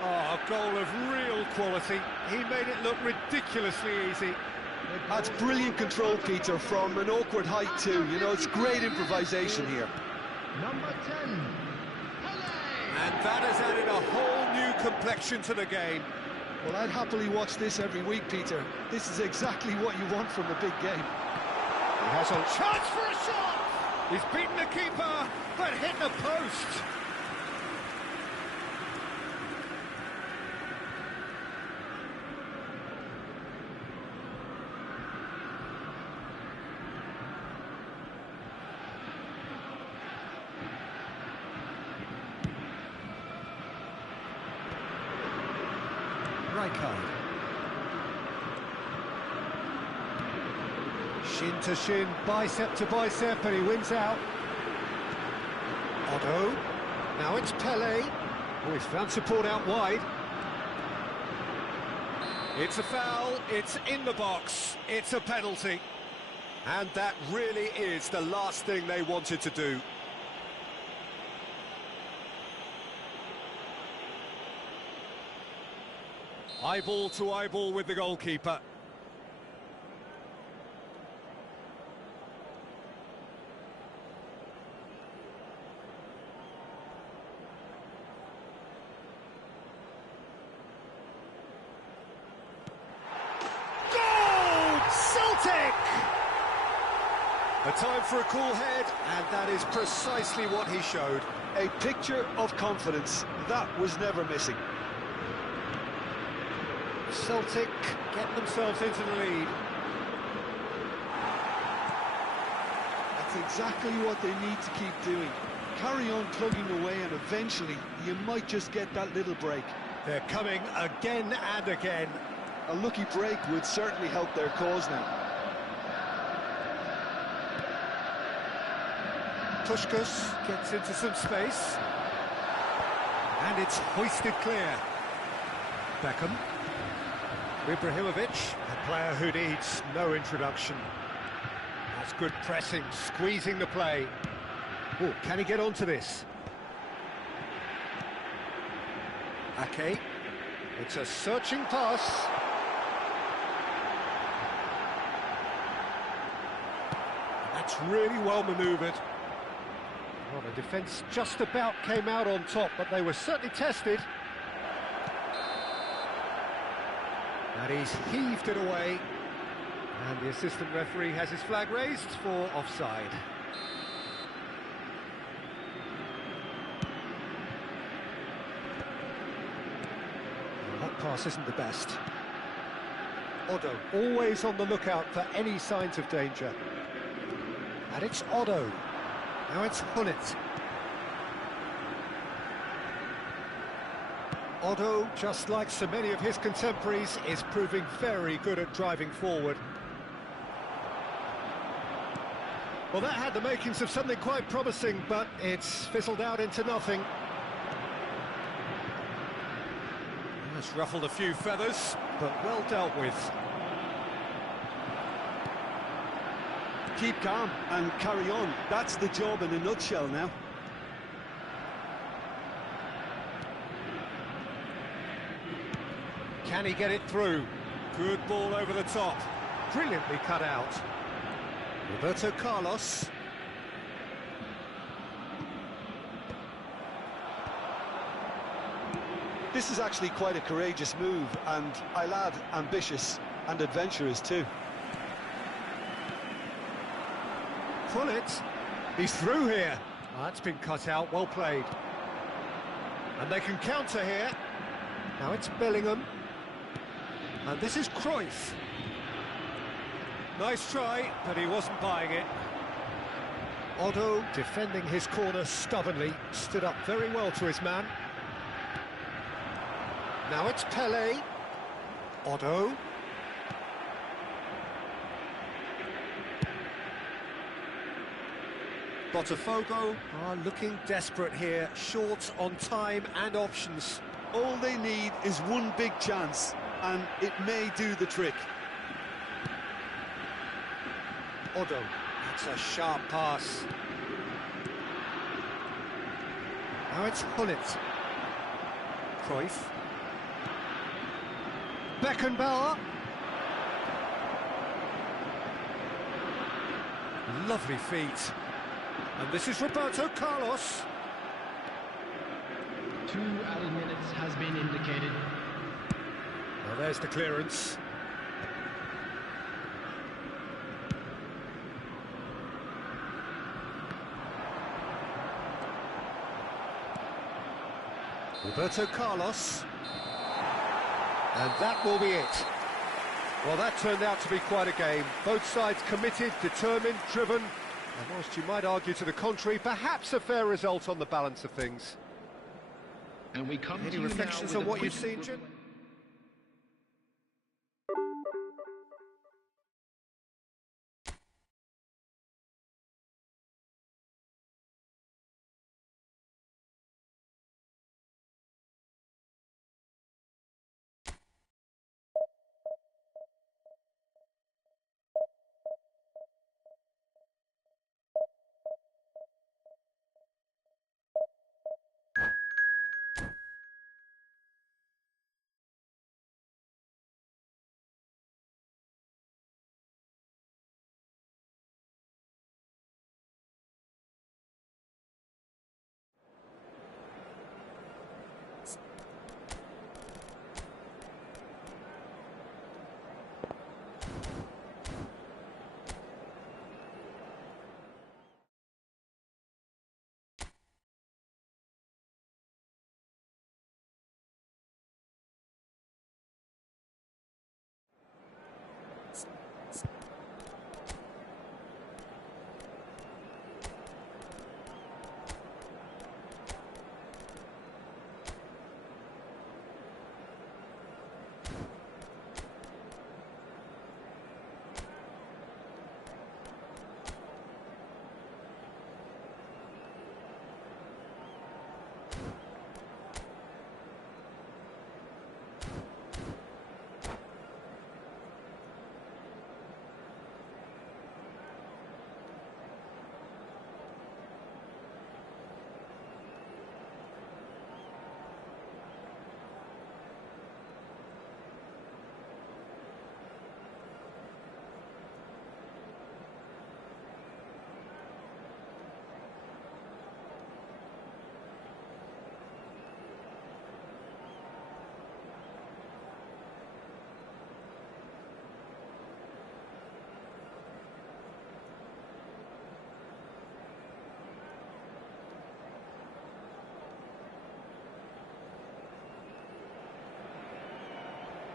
Oh, a goal of real quality. He made it look ridiculously easy. That's brilliant control, Peter, from an awkward height too. You know, it's great improvisation here. Number 10, And that has added a whole new complexion to the game. Well, I'd happily watch this every week, Peter. This is exactly what you want from a big game. He has a chance for a shot! He's beaten the keeper, but hit the post. Rijkaard. Shin to shin, bicep to bicep, and he wins out. Otto. Now it's Pelé. Oh, he's found support out wide. It's a foul, it's in the box, it's a penalty. And that really is the last thing they wanted to do. Eyeball to eyeball with the goalkeeper. Goal! time for a cool head, and that is precisely what he showed. A picture of confidence. That was never missing. Celtic get themselves into the lead. That's exactly what they need to keep doing. Carry on plugging away, and eventually you might just get that little break. They're coming again and again. A lucky break would certainly help their cause now. Puskas gets into some space. And it's hoisted clear. Beckham. Ibrahimovic, a player who needs no introduction. That's good pressing, squeezing the play. Oh, can he get onto this? Ake. It's a searching pass. That's really well manoeuvred. Well, the defence just about came out on top, but they were certainly tested. And he's heaved it away. And the assistant referee has his flag raised for offside. That pass isn't the best. Otto, always on the lookout for any signs of danger. And it's Otto. Now it's Hullet. Otto, just like so many of his contemporaries, is proving very good at driving forward. Well, that had the makings of something quite promising, but it's fizzled out into nothing. That's ruffled a few feathers, but well dealt with. Keep calm and carry on. That's the job in a nutshell now. Can he get it through? Good ball over the top. Brilliantly cut out. Roberto Carlos. This is actually quite a courageous move, and I'll add ambitious and adventurous too. Hullet. He's through here. Oh, that's been cut out, well played. And they can counter here. Now it's Bellingham. And this is Cruyff. Nice try, but he wasn't buying it. Otto, defending his corner stubbornly, stood up very well to his man. Now it's Pelé. Otto. BOTAFOGO are looking desperate here, short on time and options. All they need is one big chance, and it may do the trick. Otto, that's a sharp pass. Now it's Hullet. Cruyff. Beckenbauer. Lovely feet. And this is Roberto Carlos. 2 added minutes has been indicated. Well, there's the clearance. Roberto Carlos. And that will be it. Well, that turned out to be quite a game. Both sides committed, determined, driven. And whilst you might argue to the contrary, perhaps a fair result on the balance of things. And we come Any to you reflections now on with a what you've quick- seen, Jim?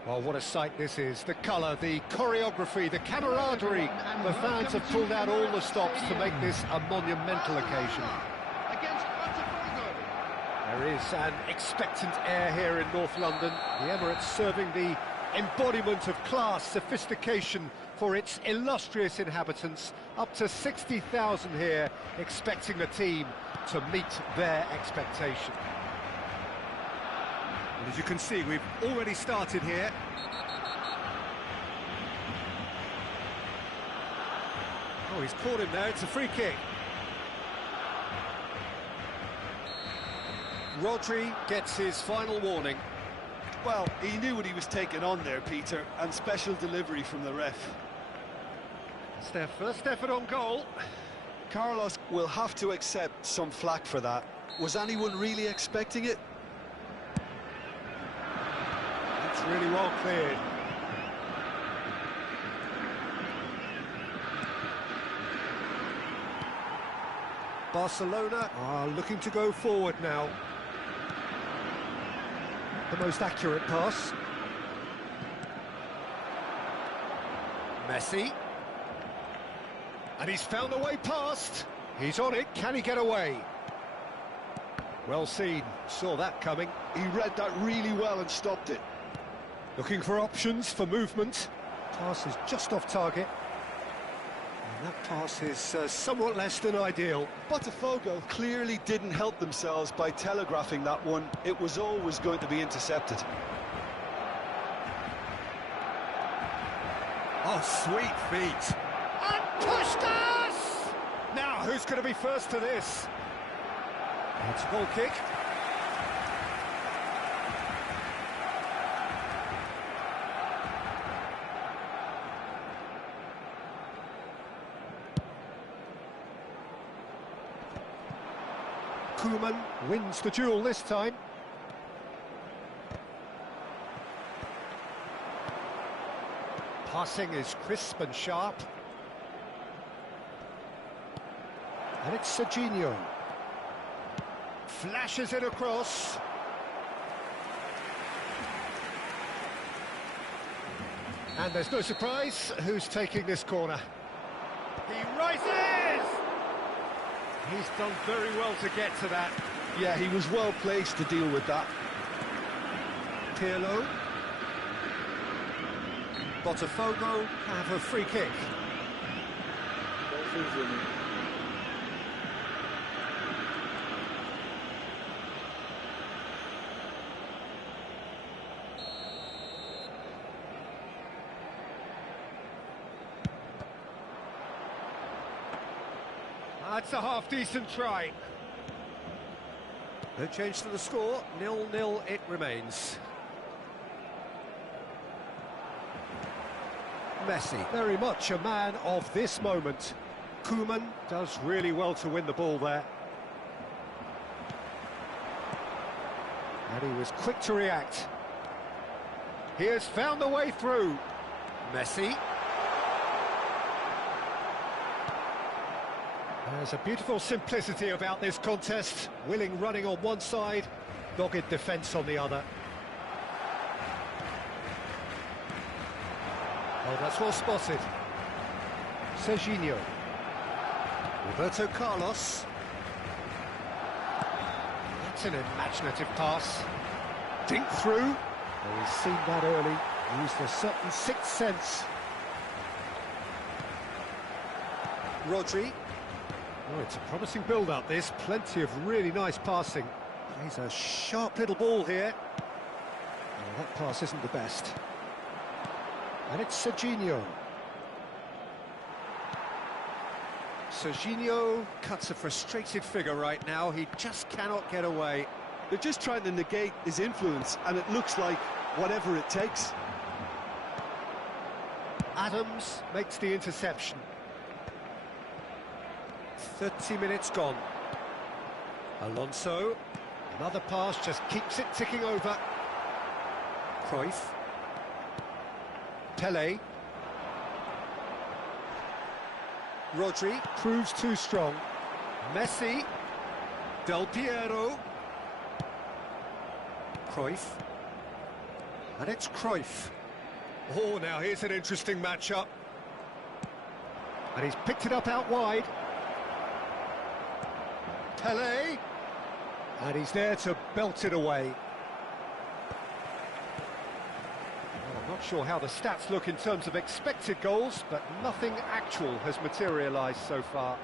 Well, what a sight this is. The colour, the choreography, the camaraderie. The fans have pulled out all the stops to make this a monumental occasion. There is an expectant air here in North London. The Emirates serving the embodiment of class, sophistication for its illustrious inhabitants. Up to 60,000 here, expecting the team to meet their expectation. And as you can see, we've already started here. Oh, he's caught him there, it's a free kick. Rodri gets his final warning. Well, he knew what he was taking on there, Peter, and special delivery from the ref. It's their first effort on goal. Carlos will have to accept some flack for that. Was anyone really expecting it? It's really well cleared. Barcelona are looking to go forward now. The most accurate pass. Messi. And he's found a way past. He's on it, can he get away? Well seen, saw that coming. He read that really well and stopped it. Looking for options for movement. Pass is just off target. And that pass is somewhat less than ideal. Botafogo clearly didn't help themselves by telegraphing that one. It was always going to be intercepted. Oh, sweet feet. And Puskas! Now, who's going to be first to this? It's a goal kick. Koeman wins the duel this time. Passing is crisp and sharp. And it's Serginho. Flashes it across. And there's no surprise who's taking this corner. He rises! He's done very well to get to that. Yeah, he was well placed to deal with that. Pirlo. Botafogo have a free kick. That's a half-decent try. No change to the score, 0-0 it remains. Messi, very much a man of this moment. Koeman does really well to win the ball there. And he was quick to react. He has found a way through. Messi. There's a beautiful simplicity about this contest. Willing running on one side, dogged defence on the other. Oh, that's well spotted. Serginho. Roberto Carlos. That's an imaginative pass. Dink through. Oh, he's seen that early. Used a certain sixth sense. Rodri. Oh, it's a promising build-up, this. Plenty of really nice passing. Plays a sharp little ball here. Oh, that pass isn't the best. And it's Serginho. Serginho cuts a frustrated figure right now. He just cannot get away. They're just trying to negate his influence, and it looks like whatever it takes. Adams makes the interception. 30 minutes gone. Alonso. Another pass just keeps it ticking over. Cruyff. Pelé. Rodri proves too strong. Messi. Del Piero. Cruyff. And it's Cruyff. Oh, now here's an interesting matchup. And he's picked it up out wide. Pelé. And he's there to belt it away. Well, I'm not sure how the stats look in terms of expected goals, but nothing actual has materialised so far.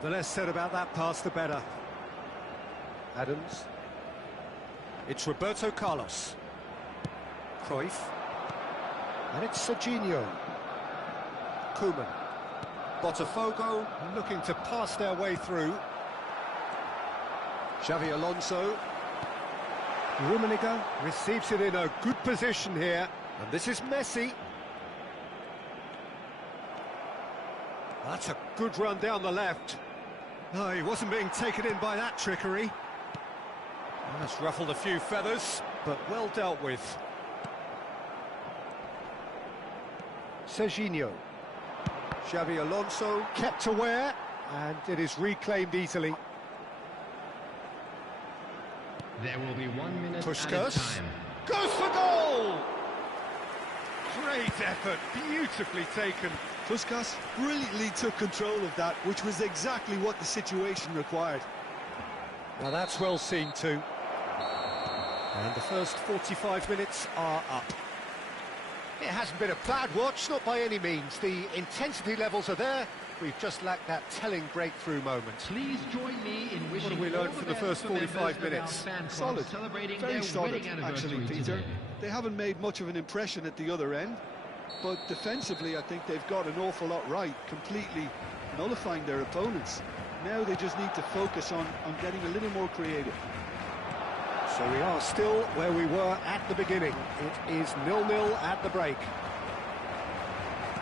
The less said about that pass, the better. Adams. It's Roberto Carlos. Cruyff. And it's Serginho. Koeman. Botafogo looking to pass their way through. Xavi Alonso. Rummenigge receives it in a good position here. And this is Messi. That's a good run down the left. No, he wasn't being taken in by that trickery. That's ruffled a few feathers, but well dealt with. Serginho. Xavi Alonso kept aware, and it is reclaimed easily. There will be 1 minute Puskas added time. goes for goal! Great effort, beautifully taken. Puskas brilliantly took control of that, which was exactly what the situation required. Now that's well seen too. And the first 45 minutes are up. It hasn't been a bad watch, not by any means. The intensity levels are there. We've just lacked that telling breakthrough moment. Please join me in wishing. What have we learned from the first 45 minutes? Solid, very solid, actually, Peter. They haven't made much of an impression at the other end, but defensively I think they've got an awful lot right, completely nullifying their opponents. Now they just need to focus on getting a little more creative. So we are still where we were at the beginning. It is 0-0 at the break.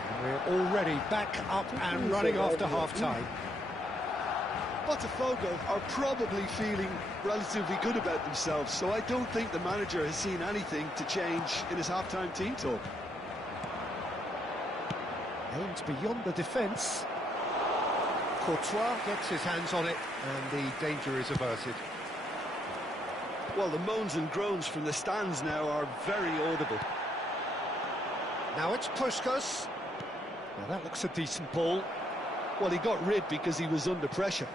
And we're already back up and running after half-time. Botafogo are probably feeling relatively good about themselves, so I don't think the manager has seen anything to change in his half-time team talk. Aimed beyond the defence. Courtois gets his hands on it, and the danger is averted. Well, the moans and groans from the stands now are very audible. Now it's Puskas. Now that looks a decent ball. Well, he got rid because he was under pressure.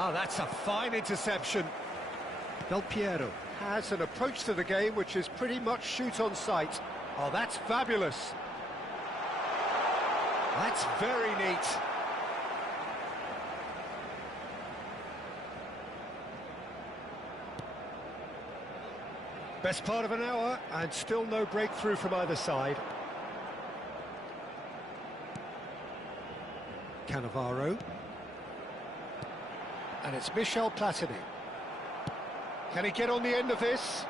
Oh, that's a fine interception. Del Piero has an approach to the game which is pretty much shoot on sight. Oh, that's fabulous. That's very neat. Best part of an hour, and still no breakthrough from either side. Cannavaro. And it's Michel Platini. Can he get on the end of this?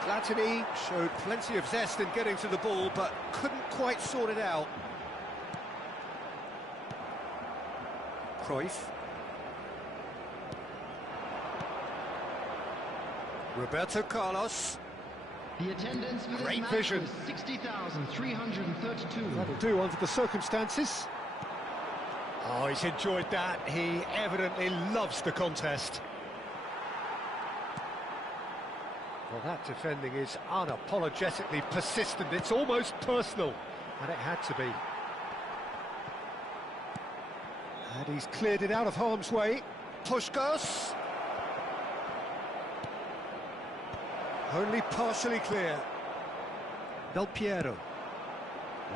Platini showed plenty of zest in getting to the ball, but couldn't quite sort it out. Cruyff. Roberto Carlos. The attendance for Great this vision. match was 60,332. That'll do under the circumstances. Oh, he's enjoyed that. He evidently loves the contest. Well, that defending is unapologetically persistent. It's almost personal, and it had to be. And he's cleared it out of harm's way. Puskas. Only partially clear. Del Piero.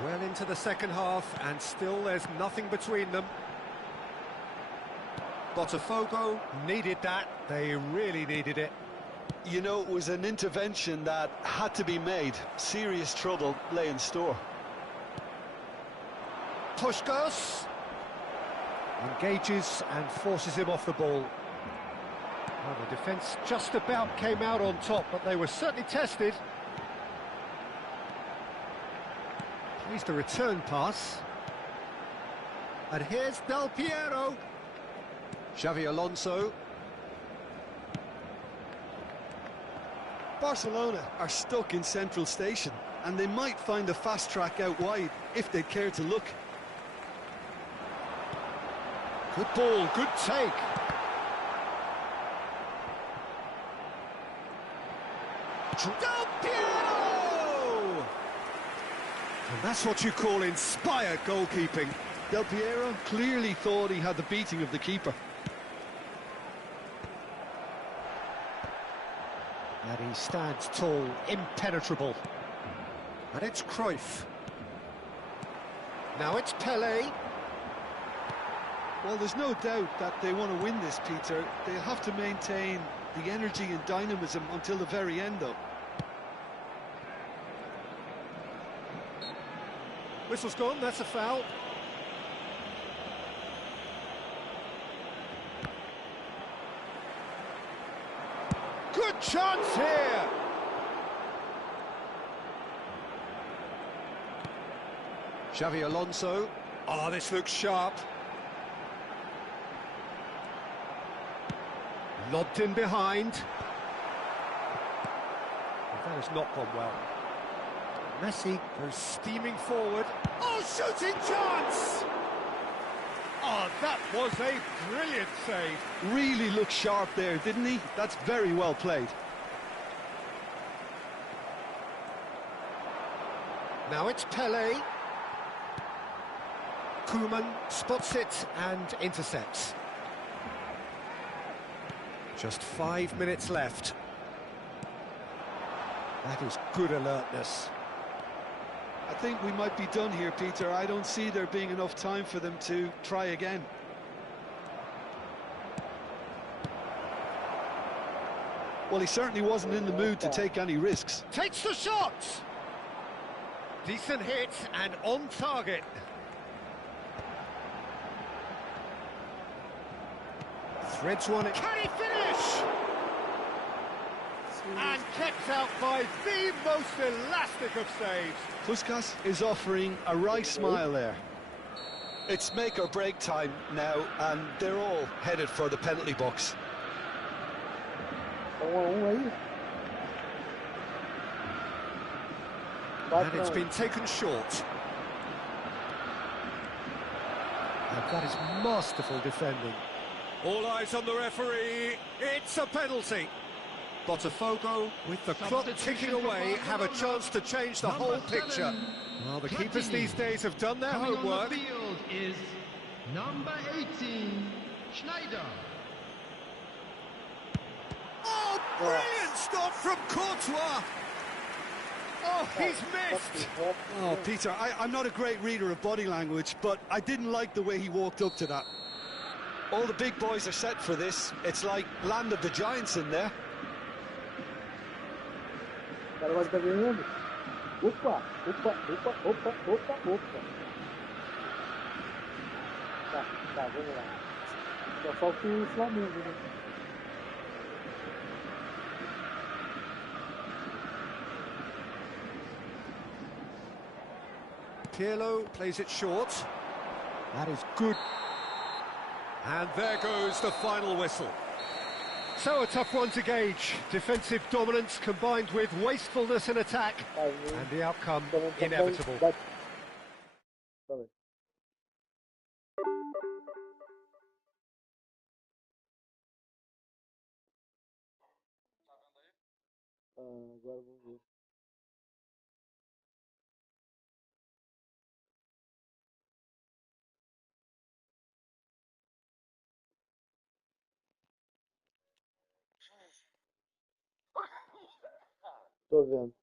Well into the second half, and still there's nothing between them. Botafogo needed that. They really needed it. You know, it was an intervention that had to be made. Serious trouble lay in store. Puskas engages and forces him off the ball. Well, the defence just about came out on top, but they were certainly tested. Plays the return pass. And here's Del Piero. Xavi Alonso. Barcelona are stuck in Central Station, and they might find a fast track out wide if they care to look. Good ball, good take. Del Piero! And that's what you call inspired goalkeeping. Del Piero clearly thought he had the beating of the keeper. And he stands tall, impenetrable. And it's Cruyff. Now it's Pelé. Well, there's no doubt that they want to win this, Peter. They'll have to maintain the energy and dynamism until the very end, though. Whistle's gone, that's a foul. Good chance here! Xavi Alonso. Oh, this looks sharp. Lobbed in behind. That has not gone well. Messi goes steaming forward. Oh, shooting chance! Oh, that was a brilliant save. Really looked sharp there, didn't he? That's very well played. Now it's Pelé. Koeman spots it and intercepts. Just 5 minutes left. That is good alertness. I think we might be done here, Peter. I don't see there being enough time for them to try again. Well, he certainly wasn't in the mood to take any risks. Takes the shot! Decent hit and on target. Threads one. Can he finish? And kept out by the most elastic of saves. Puskas is offering a wry smile there. It's make or break time now, and they're all headed for the penalty box. And it's been taken short. And that is masterful defending. All eyes on the referee. It's a penalty. BOTAFOGO, with the clock ticking away, have a chance to change the whole picture. Well, the keepers these days have done their homework. On the field is number 18, Schneider. Oh, brilliant stop from Courtois. Oh, he's missed. Oh, Peter, I'm not a great reader of body language, but I didn't like the way he walked up to that. All the big boys are set for this. It's like Land of the Giants in there. Opa. Tá, vamos lá. Só falta o Flamengo, né? Pirlo plays it short. That is good. And there goes the final whistle. So a tough one to gauge. Defensive dominance combined with wastefulness in attack. And the outcome inevitable. Agora vamos ver. Tô vendo.